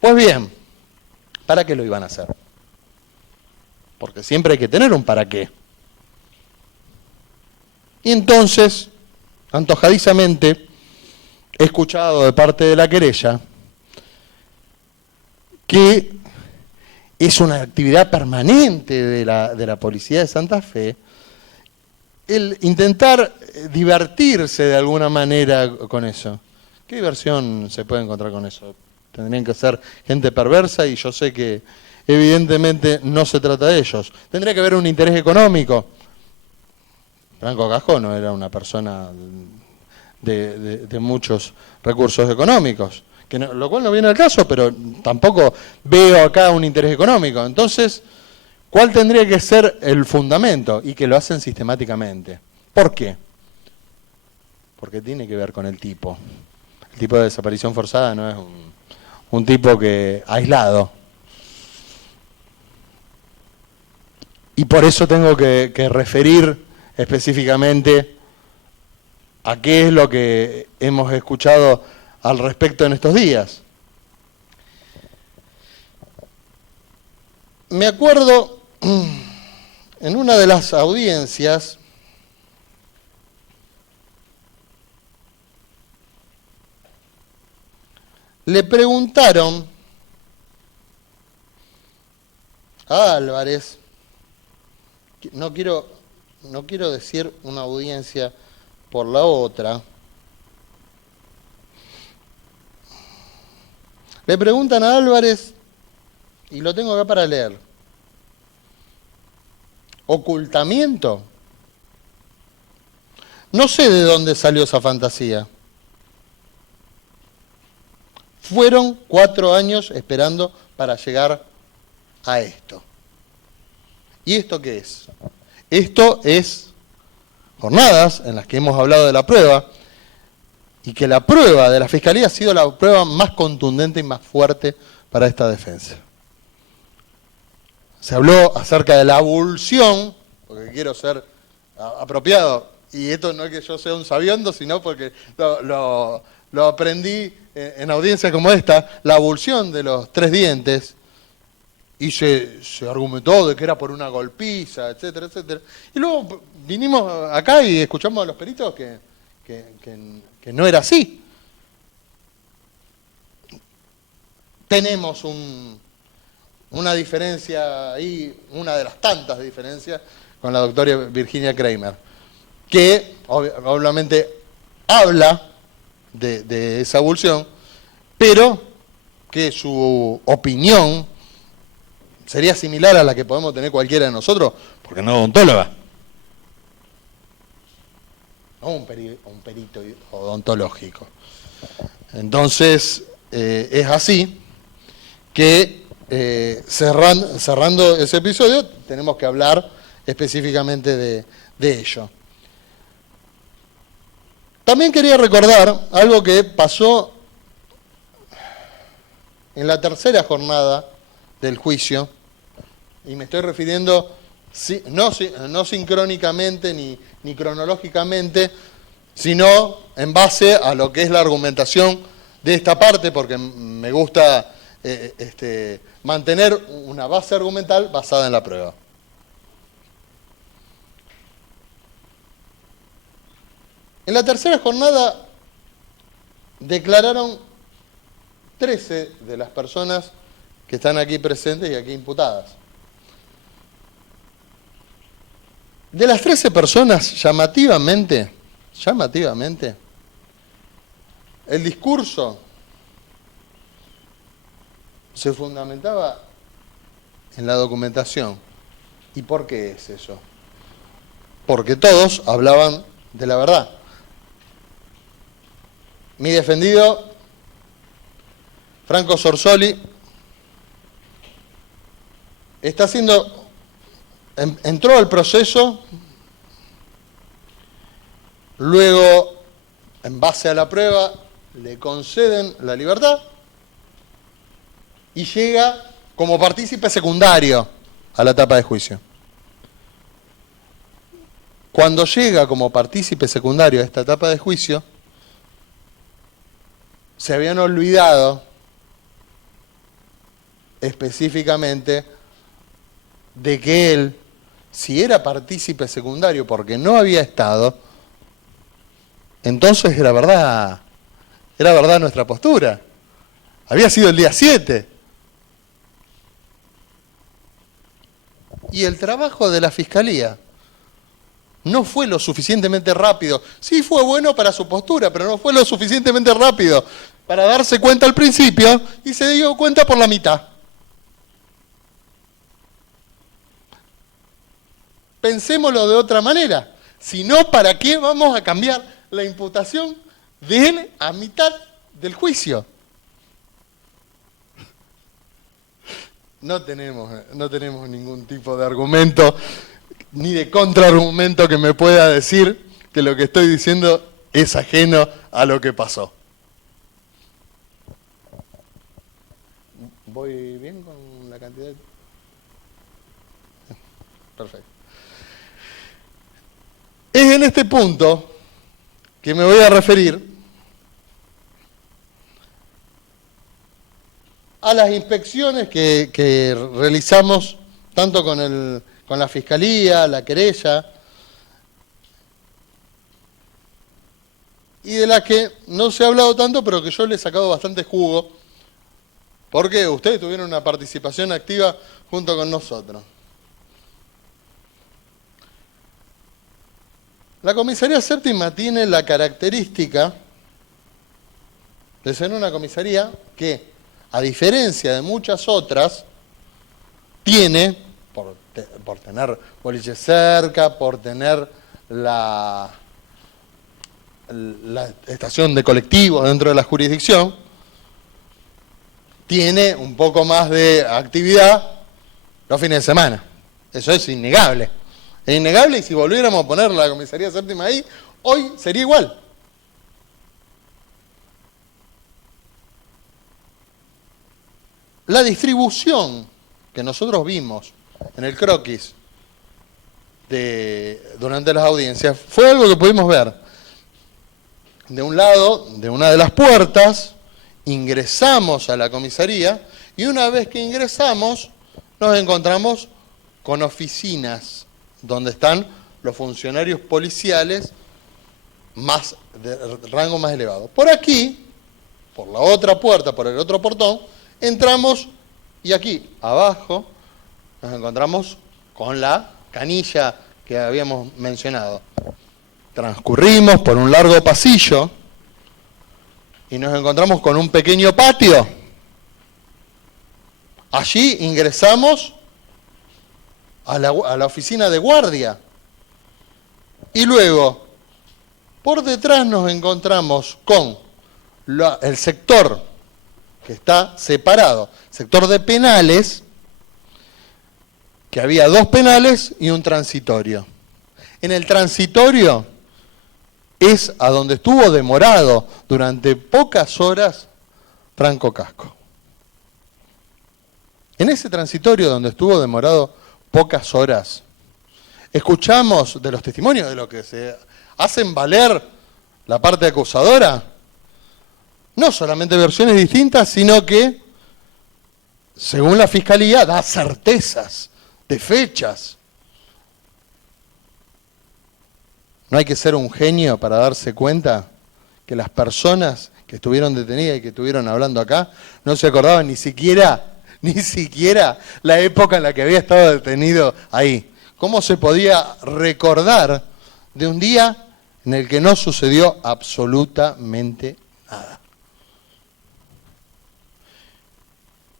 Pues bien, ¿para qué lo iban a hacer? Porque siempre hay que tener un para qué. Y entonces, antojadizamente, he escuchado de parte de la querella que es una actividad permanente de la policía de Santa Fe el intentar divertirse de alguna manera con eso. ¿Qué diversión se puede encontrar con eso? Tendrían que ser gente perversa y yo sé que evidentemente no se trata de ellos. Tendría que haber un interés económico. Franco Cajón no era una persona de muchos recursos económicos, lo cual no viene al caso, pero tampoco veo acá un interés económico. Entonces, ¿cuál tendría que ser el fundamento? Y que lo hacen sistemáticamente. ¿Por qué? Porque tiene que ver con el tipo. El tipo de desaparición forzada no es un tipo aislado. Y por eso tengo que referir específicamente a qué es lo que hemos escuchado al respecto en estos días. Me acuerdo en una de las audiencias le preguntaron a Álvarez, no quiero decir una audiencia por la otra, le preguntan a Álvarez, y lo tengo acá para leer, ¿ocultamiento? No sé de dónde salió esa fantasía. Fueron 4 años esperando para llegar a esto. ¿Y esto qué es? Esto es jornadas en las que hemos hablado de la prueba y que la prueba de la Fiscalía ha sido la prueba más contundente y más fuerte para esta defensa. Se habló acerca de la abulsión, porque quiero ser apropiado, y esto no es que yo sea un sabiondo, sino porque lo aprendí en audiencias como esta, la abulsión de los 3 dientes, y se argumentó de que era por una golpiza, etcétera, etcétera. Y luego vinimos acá y escuchamos a los peritos que no era así. Tenemos una diferencia ahí, una de las tantas diferencias con la doctora Virginia Kramer, que obviamente habla de esa abulsión, pero que su opinión sería similar a la que podemos tener cualquiera de nosotros, porque no es odontóloga. No un perito odontológico. Entonces, es así que cerrando ese episodio tenemos que hablar específicamente de ello. También quería recordar algo que pasó en la tercera jornada del juicio, y me estoy refiriendo no sincrónicamente ni cronológicamente, sino en base a lo que es la argumentación de esta parte, porque me gusta mantener una base argumental basada en la prueba. En la tercera jornada declararon 13 de las personas que están aquí presentes y aquí imputadas. De las 13 personas, llamativamente, el discurso se fundamentaba en la documentación. ¿Y por qué es eso? Porque todos hablaban de la verdad. Mi defendido, Franco Sorsoli, entró al proceso, luego, en base a la prueba, le conceden la libertad y llega como partícipe secundario a la etapa de juicio. Cuando llega como partícipe secundario a esta etapa de juicio, se habían olvidado específicamente de que él, si era partícipe secundario porque no había estado, entonces era verdad nuestra postura. Había sido el día 7. Y el trabajo de la Fiscalía no fue lo suficientemente rápido. Sí fue bueno para su postura, pero no fue lo suficientemente rápido para darse cuenta al principio, y se dio cuenta por la mitad. Pensémoslo de otra manera. Si no, ¿para qué vamos a cambiar la imputación de él a mitad del juicio? No tenemos ningún tipo de argumento ni de contraargumento que me pueda decir que lo que estoy diciendo es ajeno a lo que pasó. ¿Voy bien con la cantidad? Perfecto. Es en este punto que me voy a referir a las inspecciones que realizamos tanto con la Fiscalía, la querella, y de las que no se ha hablado tanto, pero que yo le he sacado bastante jugo, porque ustedes tuvieron una participación activa junto con nosotros. La comisaría séptima tiene la característica de ser una comisaría que, a diferencia de muchas otras, tiene, por tener boliches cerca, por tener la estación de colectivos dentro de la jurisdicción, tiene un poco más de actividad los fines de semana. Eso es innegable. Es innegable, y si volviéramos a poner la comisaría séptima ahí, hoy sería igual. La distribución que nosotros vimos en el croquis durante las audiencias fue algo que pudimos ver. De un lado, de una de las puertas, ingresamos a la comisaría, y una vez que ingresamos, nos encontramos con oficinas donde están los funcionarios policiales más de rango más elevado. Por aquí, por la otra puerta, por el otro portón, entramos y aquí abajo nos encontramos con la canilla que habíamos mencionado. Transcurrimos por un largo pasillo y nos encontramos con un pequeño patio. Allí ingresamos a la oficina de guardia. Y luego, por detrás nos encontramos con el sector que está separado, sector de penales, que había 2 penales y un transitorio. En el transitorio es a donde estuvo demorado durante pocas horas Franco Casco. En ese transitorio donde estuvo demorado pocas horas, escuchamos de los testimonios de lo que se hacen valer la parte acusadora, no solamente versiones distintas, sino que, según la Fiscalía, da certezas de fechas. No hay que ser un genio para darse cuenta que las personas que estuvieron detenidas y que estuvieron hablando acá no se acordaban ni siquiera la época en la que había estado detenido ahí. ¿Cómo se podía recordar de un día en el que no sucedió absolutamente nada?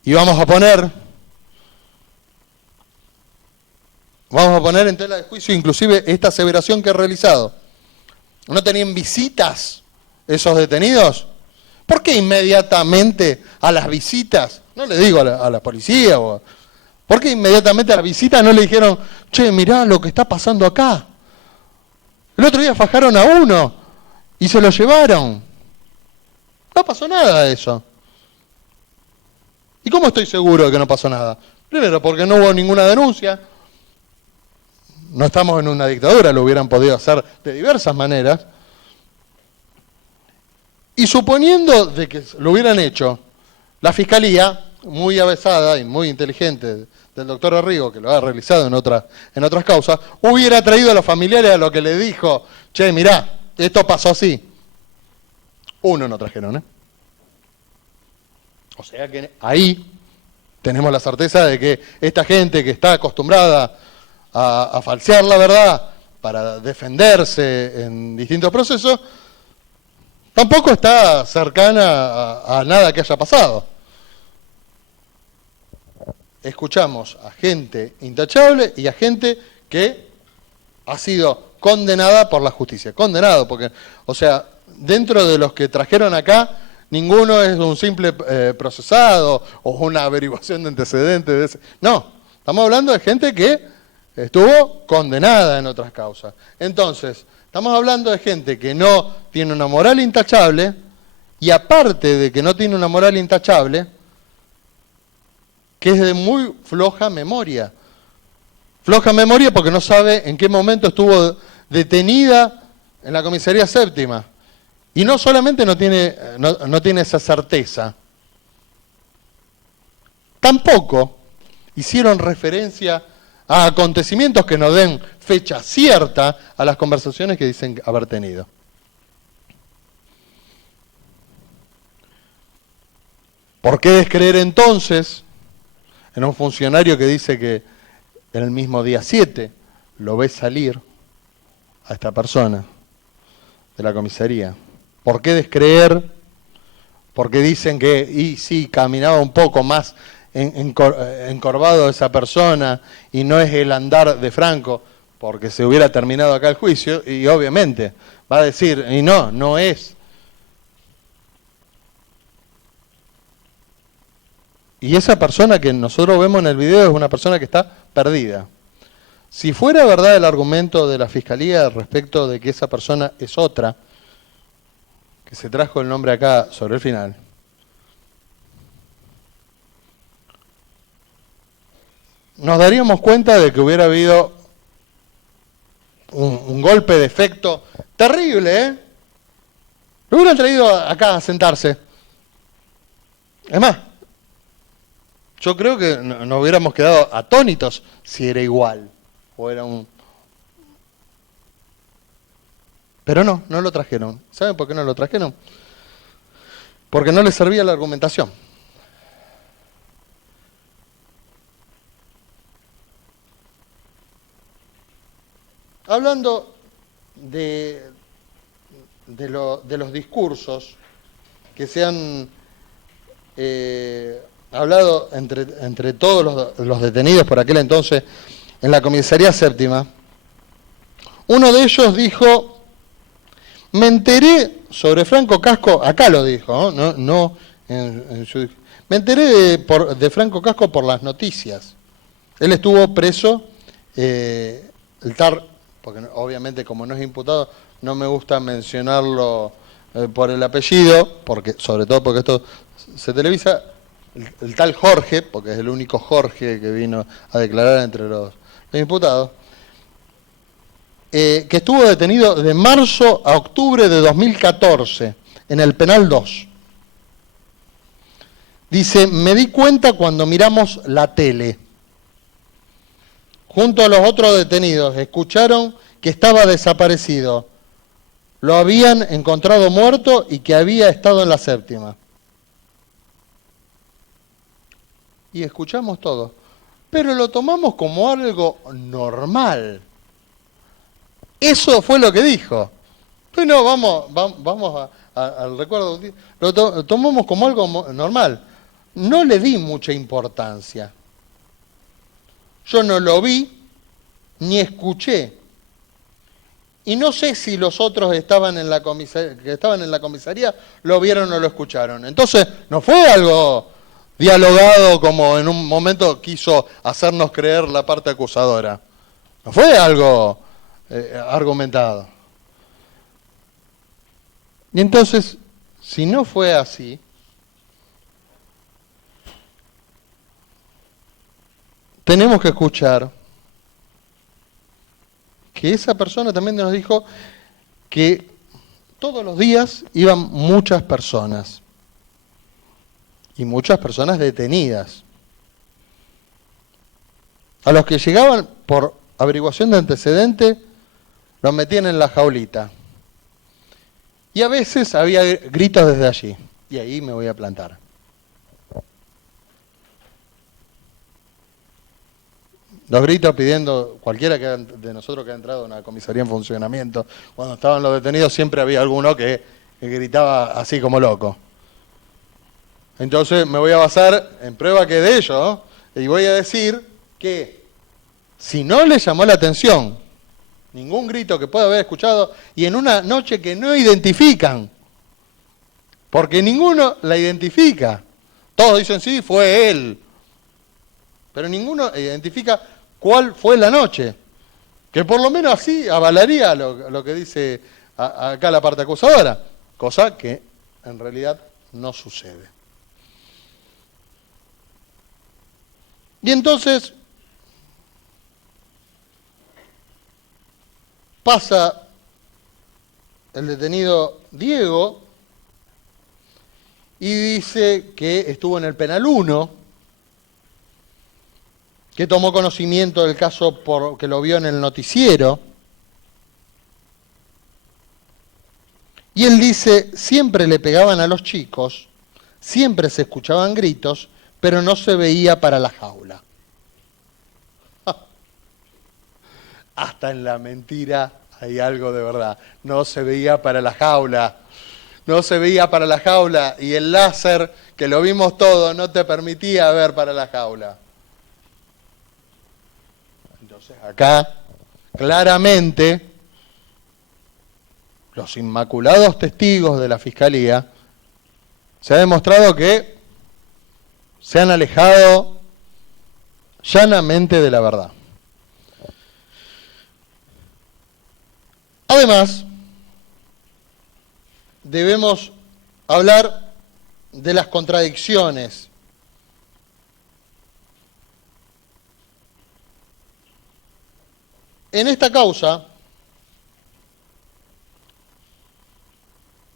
Y vamos a poner en tela de juicio inclusive esta aseveración que he realizado. ¿No tenían visitas esos detenidos? ¿Por qué inmediatamente a las visitas, no le digo a la policía, ¿por qué inmediatamente a la visita no le dijeron, che, mirá lo que está pasando acá? El otro día fajaron a uno y se lo llevaron. No pasó nada de eso. ¿Y cómo estoy seguro de que no pasó nada? Primero, porque no hubo ninguna denuncia. No estamos en una dictadura, lo hubieran podido hacer de diversas maneras. Y suponiendo de que lo hubieran hecho, la Fiscalía, muy avesada y muy inteligente del doctor Arrigo, que lo ha realizado en otras causas, hubiera traído a los familiares a lo que le dijo, che, mirá, esto pasó así. Uno no trajeron, ¿eh? O sea que ahí tenemos la certeza de que esta gente que está acostumbrada a falsear la verdad para defenderse en distintos procesos, tampoco está cercana a nada que haya pasado. Escuchamos a gente intachable y a gente que ha sido condenada por la justicia. Condenado, porque, o sea, dentro de los que trajeron acá, ninguno es un simple procesado o una averiguación de antecedentes. No, estamos hablando de gente que estuvo condenada en otras causas. Entonces, estamos hablando de gente que no tiene una moral intachable y aparte de que no tiene una moral intachable, que es de muy floja memoria. Floja memoria porque no sabe en qué momento estuvo detenida en la comisaría séptima. Y no solamente no tiene esa certeza, tampoco hicieron referencia a acontecimientos que nos den fecha cierta a las conversaciones que dicen haber tenido. ¿Por qué descreer entonces en un funcionario que dice que en el mismo día 7 lo ve salir a esta persona de la comisaría? ¿Por qué descreer? Porque dicen que, y sí, caminaba un poco más encorvado esa persona y no es el andar de Franco, porque se hubiera terminado acá el juicio, y obviamente va a decir, y no es. Y esa persona que nosotros vemos en el video es una persona que está perdida. Si fuera verdad el argumento de la Fiscalía respecto de que esa persona es otra, que se trajo el nombre acá sobre el final, nos daríamos cuenta de que hubiera habido un golpe de efecto terrible, ¿eh? Lo hubieran traído acá a sentarse. Es más, yo creo que nos hubiéramos quedado atónitos si era igual, o era un... Pero no lo trajeron. ¿Saben por qué no lo trajeron? Porque no les servía la argumentación. Hablando de los discursos que se han hablado entre todos los detenidos por aquel entonces en la comisaría séptima, uno de ellos dijo: me enteré sobre Franco Casco, acá lo dijo, me enteré de Franco Casco por las noticias. Él estuvo preso, el TAR, porque obviamente como no es imputado, no me gusta mencionarlo por el apellido, sobre todo porque esto se televisa, el tal Jorge, porque es el único Jorge que vino a declarar entre los imputados, que estuvo detenido de marzo a octubre de 2014 en el Penal 2. Dice: me di cuenta cuando miramos la tele. Junto a los otros detenidos, escucharon que estaba desaparecido. Lo habían encontrado muerto y que había estado en la séptima. Y escuchamos todo. Pero lo tomamos como algo normal. Eso fue lo que dijo. Bueno, vamos al recuerdo. Lo tomamos como algo normal. No le di mucha importancia. Yo no lo vi ni escuché. Y no sé si los otros que estaban en la comisaría lo vieron o lo escucharon. Entonces, no fue algo dialogado como en un momento quiso hacernos creer la parte acusadora. No fue algo argumentado. Y entonces, si no fue así, tenemos que escuchar que esa persona también nos dijo que todos los días iban muchas personas, y muchas personas detenidas. A los que llegaban por averiguación de antecedentes, los metían en la jaulita. Y a veces había gritos desde allí, y ahí me voy a plantar. Los gritos pidiendo, cualquiera de nosotros que ha entrado en una comisaría en funcionamiento, cuando estaban los detenidos siempre había alguno que gritaba así como loco. Entonces me voy a basar en prueba que de ello, y voy a decir que si no les llamó la atención ningún grito que pueda haber escuchado, y en una noche que no identifican, porque ninguno la identifica, todos dicen sí, fue él, pero ninguno identifica cuál fue la noche, que por lo menos así avalaría lo que dice acá la parte acusadora, cosa que en realidad no sucede. Y entonces pasa el detenido Diego y dice que estuvo en el Penal 1, que tomó conocimiento del caso porque lo vio en el noticiero. Y él dice: siempre le pegaban a los chicos, siempre se escuchaban gritos, pero no se veía para la jaula. Hasta en la mentira hay algo de verdad. No se veía para la jaula. No se veía para la jaula. Y el láser, que lo vimos todo, no te permitía ver para la jaula. Entonces acá, claramente, los inmaculados testigos de la Fiscalía se ha demostrado que se han alejado llanamente de la verdad. Además, debemos hablar de las contradicciones. En esta causa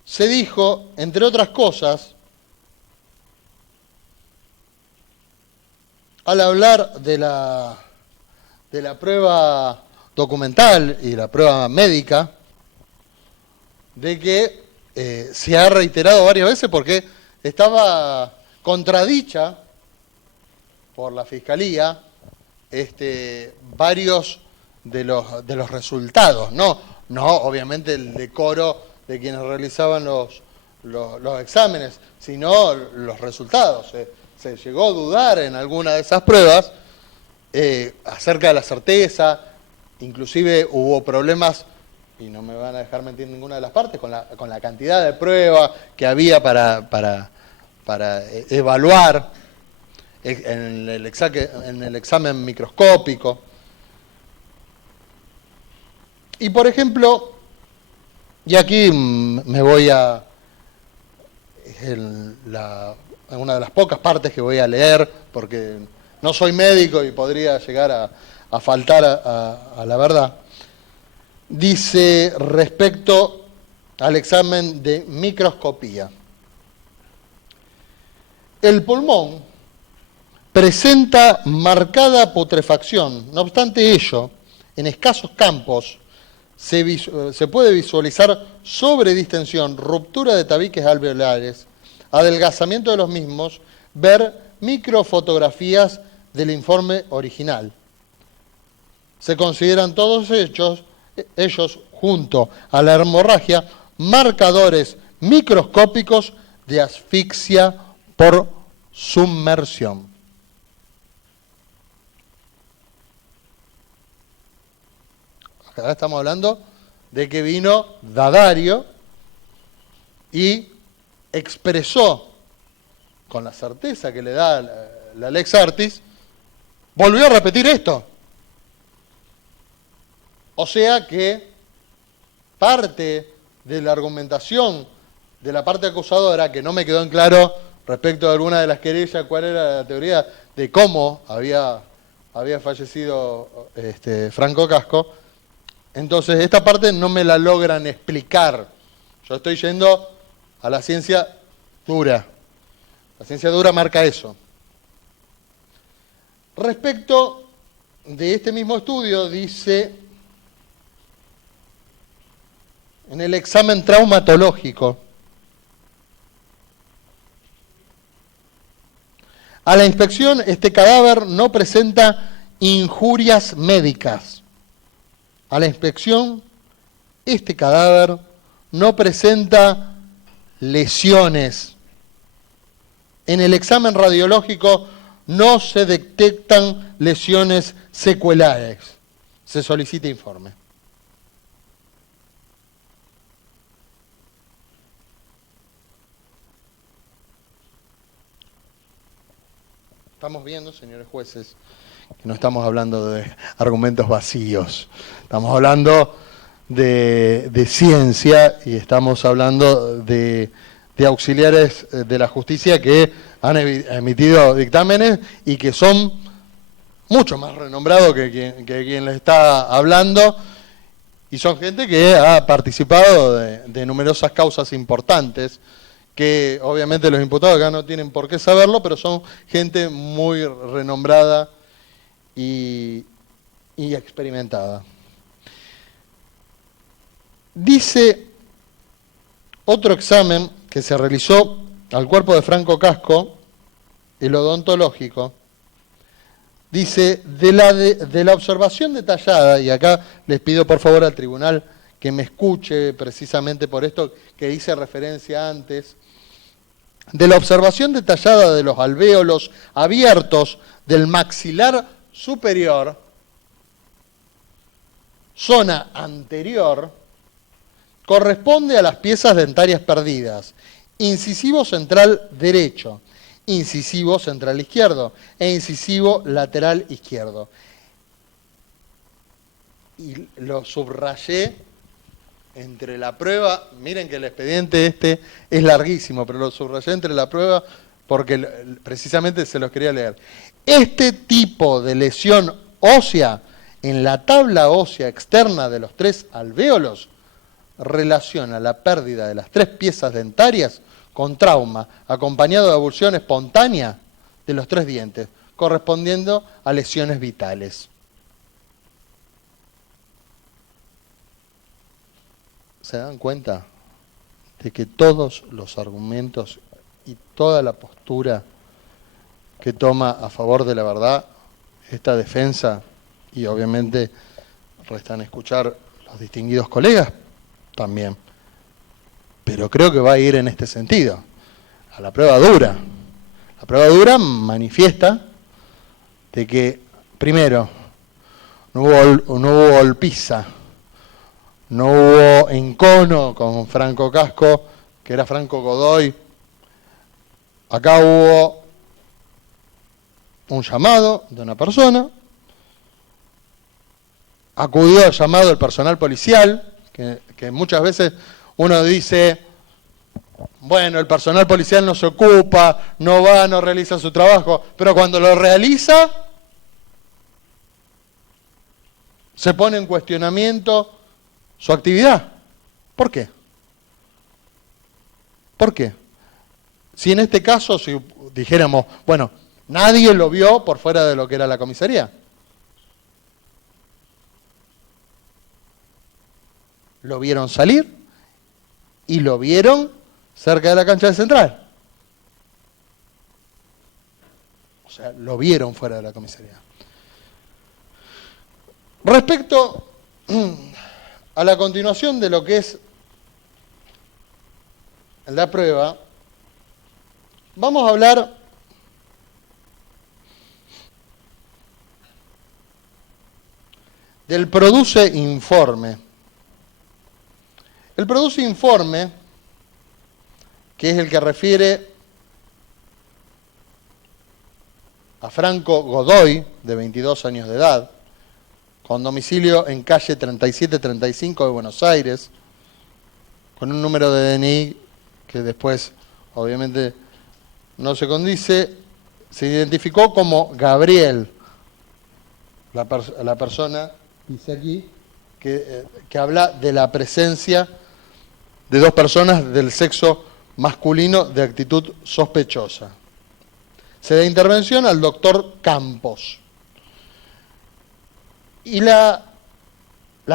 se dijo, entre otras cosas, al hablar de la prueba documental y la prueba médica, de que se ha reiterado varias veces porque estaba contradicha por la Fiscalía varios de los resultados, no obviamente el decoro de quienes realizaban los exámenes, sino los resultados. Se llegó a dudar en alguna de esas pruebas acerca de la certeza, inclusive hubo problemas, y no me van a dejar mentir ninguna de las partes, con la cantidad de pruebas que había para evaluar en el examen microscópico. Y por ejemplo, y aquí me voy a una de las pocas partes que voy a leer, porque no soy médico y podría llegar a faltar a la verdad. Dice respecto al examen de microscopía: el pulmón presenta marcada putrefacción, no obstante ello, en escasos campos se puede visualizar sobredistensión, ruptura de tabiques alveolares, adelgazamiento de los mismos, ver microfotografías del informe original. Se consideran todos ellos, junto a la hemorragia, marcadores microscópicos de asfixia por sumersión. Acá estamos hablando de que vino Daddario y expresó, con la certeza que le da la Lex Artis, volvió a repetir esto. O sea que parte de la argumentación de la parte acusadora, que no me quedó en claro respecto a alguna de las querellas, cuál era la teoría de cómo había fallecido Franco Casco, entonces esta parte no me la logran explicar. Yo estoy yendo a la ciencia dura. La ciencia dura marca eso. Respecto de este mismo estudio, dice en el examen traumatológico: a la inspección, este cadáver no presenta injurias médicas. A la inspección, este cadáver no presenta lesiones. En el examen radiológico no se detectan lesiones secuelares. Se solicita informe. Estamos viendo, señores jueces, que no estamos hablando de argumentos vacíos. Estamos hablando de ciencia y estamos hablando de auxiliares de la justicia que han emitido dictámenes y que son mucho más renombrados que quien les está hablando, y son gente que ha participado de numerosas causas importantes, que obviamente los imputados acá no tienen por qué saberlo, pero son gente muy renombrada y experimentada. Dice otro examen que se realizó al cuerpo de Franco Casco, el odontológico, dice, de la observación detallada, y acá les pido por favor al tribunal que me escuche precisamente por esto que hice referencia antes, de la observación detallada de los alvéolos abiertos del maxilar superior, zona anterior, corresponde a las piezas dentarias perdidas: incisivo central derecho, incisivo central izquierdo e incisivo lateral izquierdo. Y lo subrayé entre la prueba, miren que el expediente es larguísimo, pero lo subrayé entre la prueba porque precisamente se los quería leer. Este tipo de lesión ósea en la tabla ósea externa de los 3 alvéolos relaciona la pérdida de las 3 piezas dentarias con trauma, acompañado de avulsión espontánea de los 3 dientes, correspondiendo a lesiones vitales. ¿Se dan cuenta de que todos los argumentos y toda la postura que toma a favor de la verdad esta defensa, y obviamente restan escuchar los distinguidos colegas también, pero creo que va a ir en este sentido, a la prueba dura? La prueba dura manifiesta de que, primero, no hubo golpiza, no hubo encono con Franco Casco, que era Franco Godoy. Acá hubo un llamado de una persona, acudió al llamado el personal policial, que muchas veces uno dice, bueno, el personal policial no se ocupa, no va, no realiza su trabajo, pero cuando lo realiza, se pone en cuestionamiento su actividad. ¿Por qué? ¿Por qué? Si en este caso, si dijéramos, bueno, nadie lo vio por fuera de lo que era la comisaría. Lo vieron salir y lo vieron cerca de la cancha de Central. O sea, lo vieron fuera de la comisaría. Respecto a la continuación de lo que es la prueba, vamos a hablar del produce informe. El produce informe, que es el que refiere a Franco Godoy, de 22 años de edad, con domicilio en calle 3735 de Buenos Aires, con un número de DNI que después, obviamente, no se condice, se identificó como Gabriel, la persona, dice aquí, que habla de la presencia de dos personas del sexo masculino de actitud sospechosa. Se da intervención al doctor Campos. Y la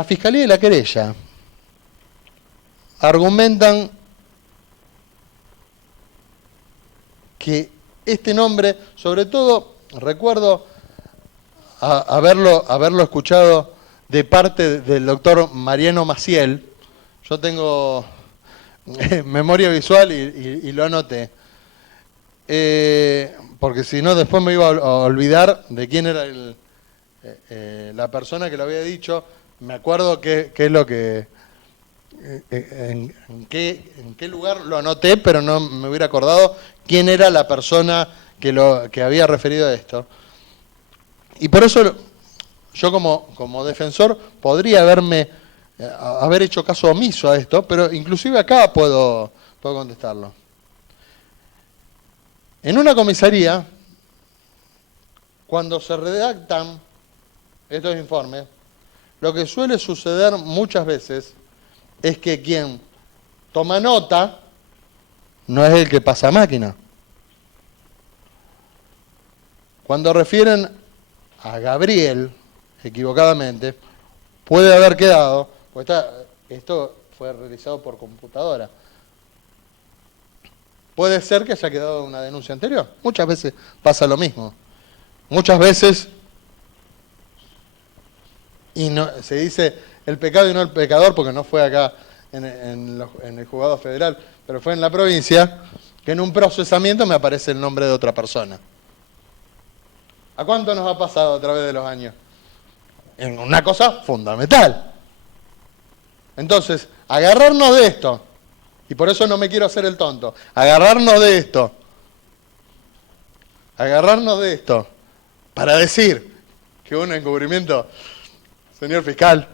Fiscalía y la querella argumentan que este nombre, sobre todo, recuerdo haberlo escuchado de parte del doctor Mariano Maciel. Yo tengo memoria visual y lo anoté. Porque si no, después me iba a olvidar de quién era la persona que lo había dicho. Me acuerdo qué es lo que... en qué lugar lo anoté, pero no me hubiera acordado quién era la persona que había referido a esto. Y por eso yo como defensor podría haber hecho caso omiso a esto, pero inclusive acá puedo contestarlo. En una comisaría, cuando se redactan estos informes, lo que suele suceder muchas veces es que quien toma nota no es el que pasa máquina. Cuando refieren a Gabriel, equivocadamente, puede haber quedado, pues esto fue realizado por computadora, puede ser que haya quedado una denuncia anterior. Muchas veces pasa lo mismo. Muchas veces, y no, se dice el pecado y no el pecador, porque no fue acá en el juzgado federal, pero fue en la provincia, que en un procesamiento me aparece el nombre de otra persona. ¿A cuánto nos ha pasado a través de los años? En una cosa fundamental. Entonces, agarrarnos de esto, y por eso no me quiero hacer el tonto, agarrarnos de esto para decir que un encubrimiento, señor fiscal,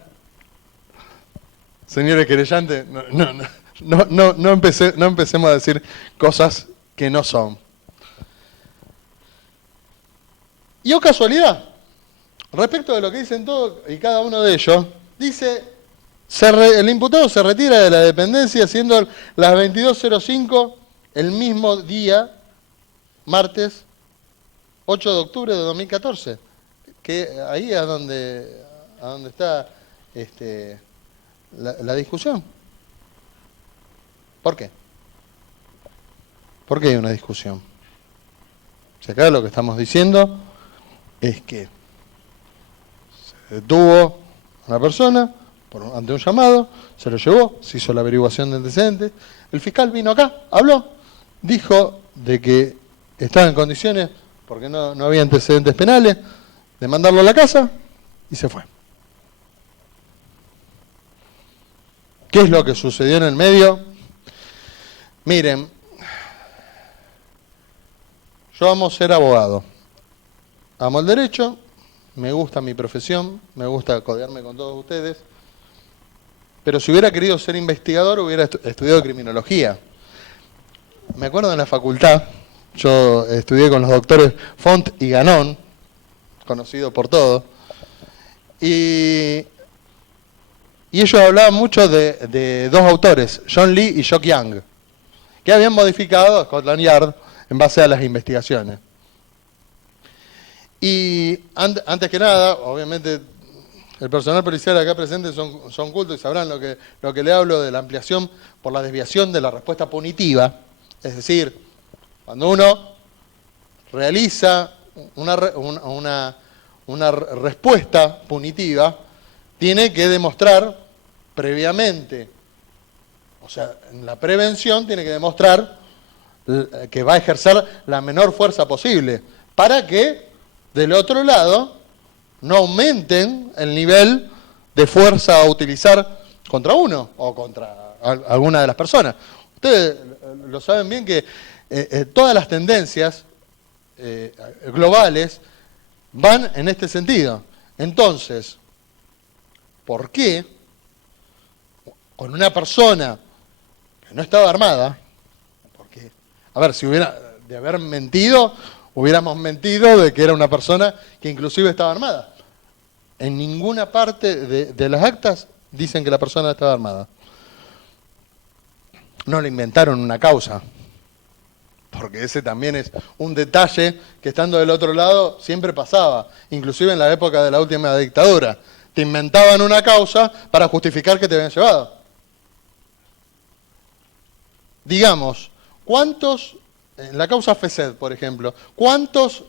señores querellantes, no empecemos a decir cosas que no son. Y casualidad, respecto de lo que dicen todos y cada uno de ellos, dice, el imputado se retira de la dependencia siendo las 22:05 el mismo día, martes, 8 de octubre de 2014, que ahí es donde está la discusión. ¿Por qué? ¿Por qué hay una discusión? Si acá lo que estamos diciendo es que se detuvo a una persona ante un llamado, se lo llevó, se hizo la averiguación de antecedentes, el fiscal vino acá, habló, dijo de que estaba en condiciones, porque no había antecedentes penales, de mandarlo a la casa y se fue. ¿Qué es lo que sucedió en el medio? Miren, yo amo ser abogado, amo el derecho, me gusta mi profesión, me gusta codearme con todos ustedes, pero si hubiera querido ser investigador hubiera estudiado criminología. Me acuerdo en la facultad, yo estudié con los doctores Font y Ganón, conocidos por todos, y ellos hablaban mucho de dos autores, John Lee y Jock Young, que habían modificado Scotland Yard en base a las investigaciones. Y antes que nada, obviamente, el personal policial acá presente son cultos y sabrán lo que le hablo de la ampliación por la desviación de la respuesta punitiva. Es decir, cuando uno realiza una respuesta punitiva, tiene que demostrar previamente, o sea, en la prevención tiene que demostrar que va a ejercer la menor fuerza posible, para que del otro lado no aumenten el nivel de fuerza a utilizar contra uno o contra alguna de las personas. Ustedes lo saben bien que todas las tendencias globales van en este sentido. Entonces, ¿por qué con una persona que no estaba armada? Porque, a ver, si hubiera de haber mentido, hubiéramos mentido de que era una persona que inclusive estaba armada. En ninguna parte de las actas dicen que la persona estaba armada. No le inventaron una causa, porque ese también es un detalle que estando del otro lado siempre pasaba, inclusive en la época de la última dictadura. Te inventaban una causa para justificar que te habían llevado. Digamos, ¿cuántos, en la causa FESED, por ejemplo, cuántos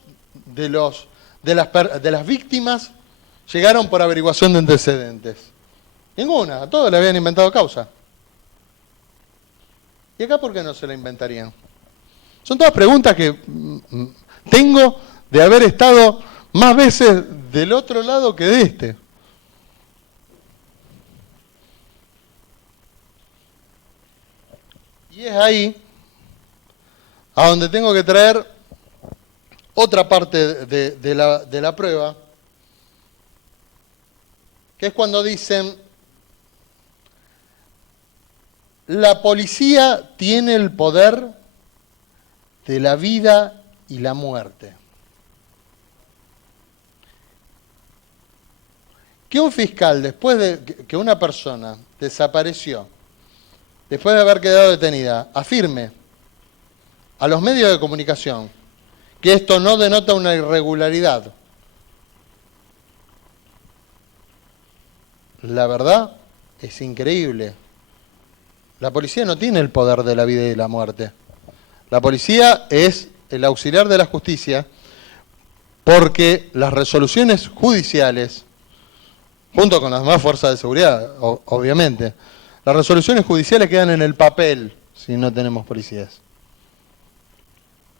de las víctimas llegaron por averiguación de antecedentes? Ninguna, a todos le habían inventado causa. ¿Y acá por qué no se la inventarían? Son todas preguntas que tengo de haber estado más veces del otro lado que de este. Y es ahí a donde tengo que traer otra parte de la prueba, que es cuando dicen: la policía tiene el poder de la vida y la muerte. Que un fiscal, después de que una persona desapareció, después de haber quedado detenida, afirme a los medios de comunicación que esto no denota una irregularidad, la verdad es increíble. La policía no tiene el poder de la vida y la muerte. La policía es el auxiliar de la justicia, porque las resoluciones judiciales, junto con las demás fuerzas de seguridad, obviamente, las resoluciones judiciales quedan en el papel si no tenemos policías.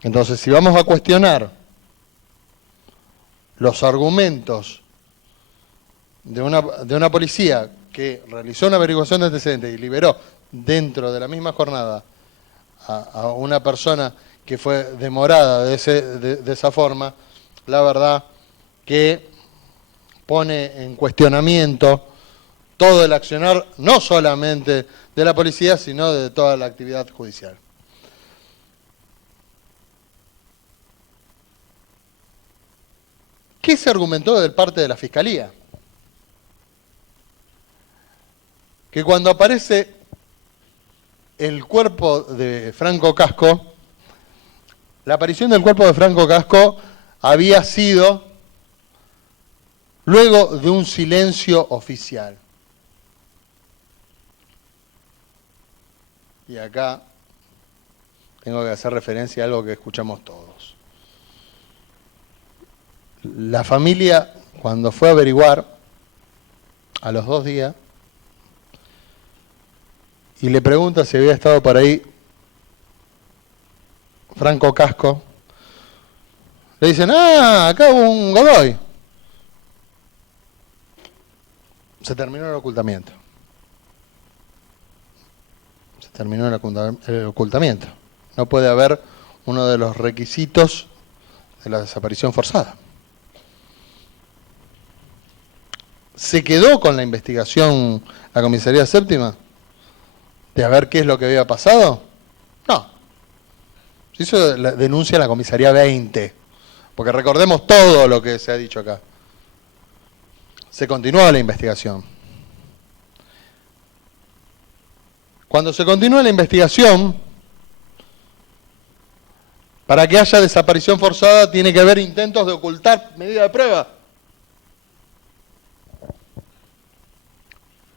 Entonces, si vamos a cuestionar los argumentos de una policía que realizó una averiguación de antecedentes y liberó dentro de la misma jornada a una persona que fue demorada de esa forma, la verdad que pone en cuestionamiento todo el accionar, no solamente de la policía, sino de toda la actividad judicial. ¿Qué se argumentó de parte de la Fiscalía? Que cuando aparece el cuerpo de Franco Casco, la aparición del cuerpo de Franco Casco había sido luego de un silencio oficial. Y acá tengo que hacer referencia a algo que escuchamos todos. La familia, cuando fue a averiguar, a los 2 días, y le pregunta si había estado por ahí Franco Casco, le dicen, acá hubo un Godoy. Se terminó el ocultamiento. Se terminó el ocultamiento. No puede haber uno de los requisitos de la desaparición forzada. ¿Se quedó con la investigación la comisaría séptima? ¿De a ver qué es lo que había pasado? No. Se hizo la denuncia a la comisaría 20. Porque recordemos todo lo que se ha dicho acá. Se continuó la investigación. Cuando se continúa la investigación, para que haya desaparición forzada tiene que haber intentos de ocultar medida de prueba.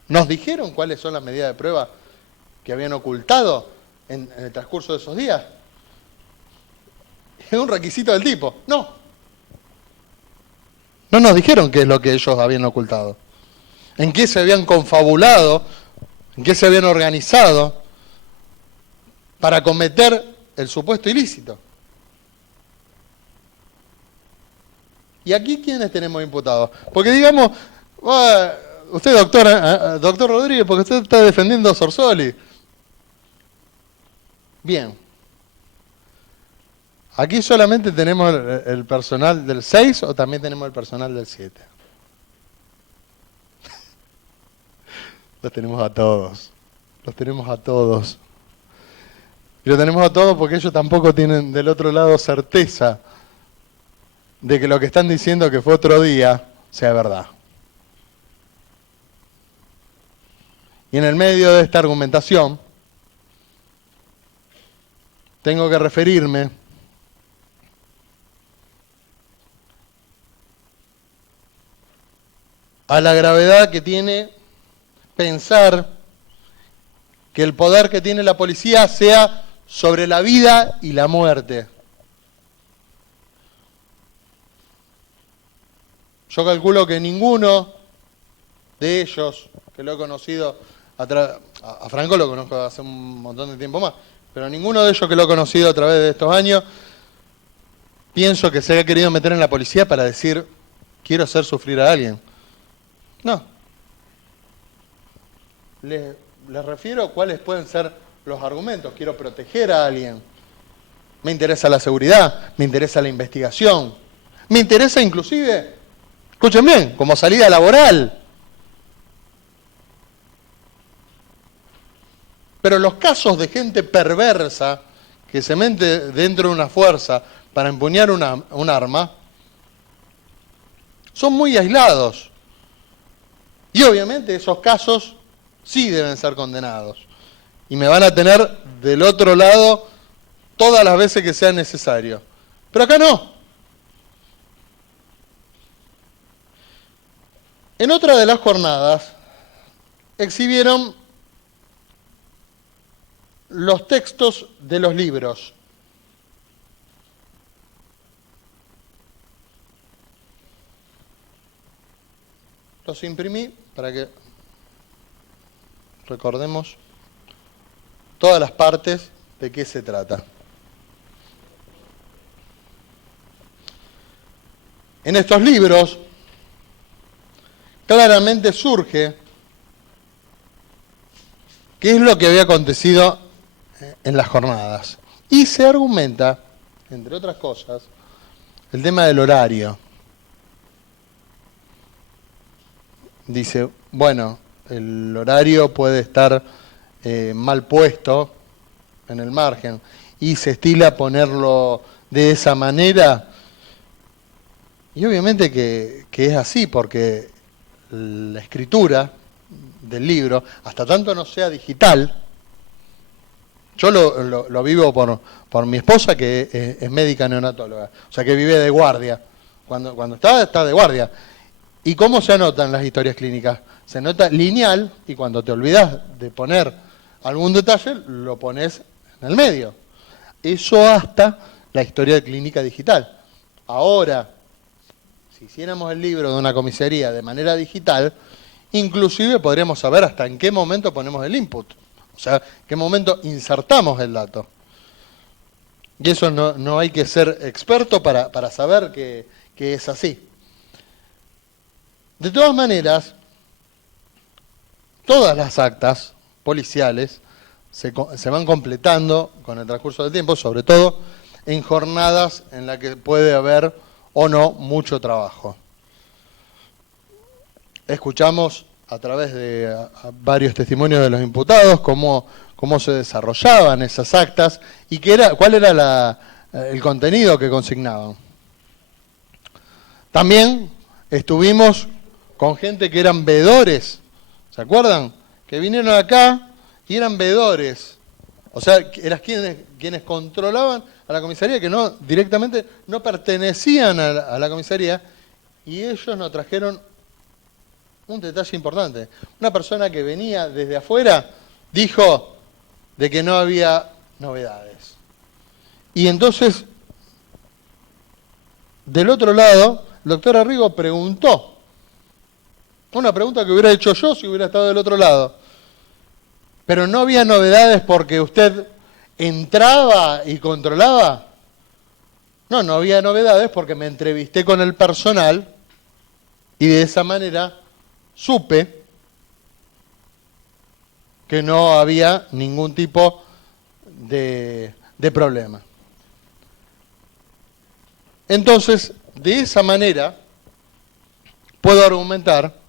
¿Nos dijeron cuáles son las medidas de prueba que habían ocultado en el transcurso de esos días? ¿Es un requisito del tipo? No. No nos dijeron qué es lo que ellos habían ocultado. En qué se habían confabulado, en qué se habían organizado para cometer el supuesto ilícito. ¿Y aquí quiénes tenemos imputados? Porque digamos, usted doctor Rodríguez, porque usted está defendiendo a Sorsoli. Bien. ¿Aquí solamente tenemos el personal del 6 o también tenemos el personal del 7? Los tenemos a todos. Los tenemos a todos. Y los tenemos a todos porque ellos tampoco tienen del otro lado certeza de que lo que están diciendo que fue otro día sea verdad. Y en el medio de esta argumentación tengo que referirme a la gravedad que tiene pensar que el poder que tiene la policía sea sobre la vida y la muerte. Yo calculo que ninguno de ellos, que lo he conocido, a Franco lo conozco hace un montón de tiempo más, pero ninguno de ellos que lo he conocido a través de estos años, pienso que se haya querido meter en la policía para decir, quiero hacer sufrir a alguien. No. Les refiero cuáles pueden ser los argumentos. Quiero proteger a alguien. Me interesa la seguridad, me interesa la investigación. Me interesa inclusive, escuchen bien, como salida laboral. Pero los casos de gente perversa que se mete dentro de una fuerza para empuñar un arma son muy aislados. Y obviamente esos casos sí deben ser condenados. Y me van a tener del otro lado todas las veces que sea necesario. Pero acá no. En otra de las jornadas exhibieron los textos de los libros. Los imprimí para que recordemos todas las partes de qué se trata. En estos libros claramente surge qué es lo que había acontecido en las jornadas. Y se argumenta, entre otras cosas, el tema del horario. Dice, bueno, el horario puede estar mal puesto en el margen y se estila ponerlo de esa manera. Y obviamente que es así, porque la escritura del libro, hasta tanto no sea digital, Yo lo vivo por mi esposa, que es médica neonatóloga, o sea que vive de guardia. Cuando está de guardia. ¿Y cómo se anotan las historias clínicas? Se nota lineal y cuando te olvidas de poner algún detalle, lo pones en el medio. Eso hasta la historia clínica digital. Ahora, si hiciéramos el libro de una comisaría de manera digital, inclusive podríamos saber hasta en qué momento ponemos el input. O sea, en qué momento insertamos el dato. Y eso no hay que ser experto para saber que es así. De todas maneras, todas las actas policiales se van completando con el transcurso del tiempo, sobre todo en jornadas en las que puede haber o no mucho trabajo. Escuchamos a través de varios testimonios de los imputados cómo se desarrollaban esas actas y cuál era el contenido que consignaban. También estuvimos con gente que eran veedores, ¿se acuerdan? Que vinieron acá y eran veedores, o sea, eran quienes controlaban a la comisaría, que directamente no pertenecían a la comisaría, y ellos nos trajeron un detalle importante. Una persona que venía desde afuera dijo de que no había novedades. Y entonces, del otro lado, el doctor Arrigo preguntó, una pregunta que hubiera hecho yo si hubiera estado del otro lado. Pero no había novedades porque usted entraba y controlaba. No había novedades porque me entrevisté con el personal y de esa manera supe que no había ningún tipo de problema. Entonces, de esa manera, puedo argumentar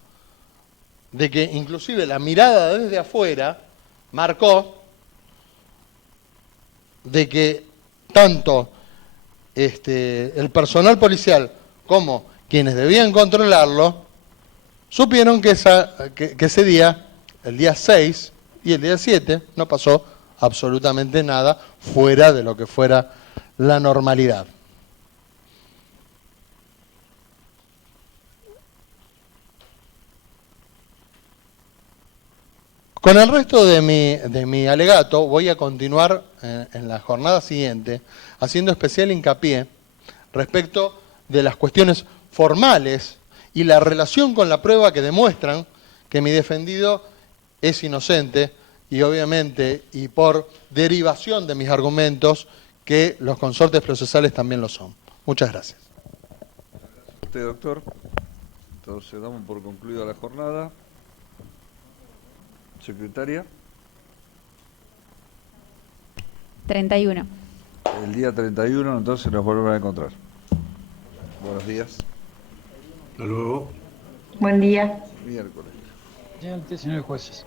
de que inclusive la mirada desde afuera marcó de que tanto el personal policial como quienes debían controlarlo, supieron que ese día, el día 6 y el día 7, no pasó absolutamente nada fuera de lo que fuera la normalidad. Con el resto de mi alegato voy a continuar en la jornada siguiente haciendo especial hincapié respecto de las cuestiones formales y la relación con la prueba que demuestran que mi defendido es inocente y obviamente y por derivación de mis argumentos que los consortes procesales también lo son. Muchas gracias. Gracias a usted, doctor. Entonces damos por concluida la jornada. Secretaria. 31. El día 31, entonces nos volvemos a encontrar. Buenos días. Hasta luego. Buen día. Miércoles. Señores jueces.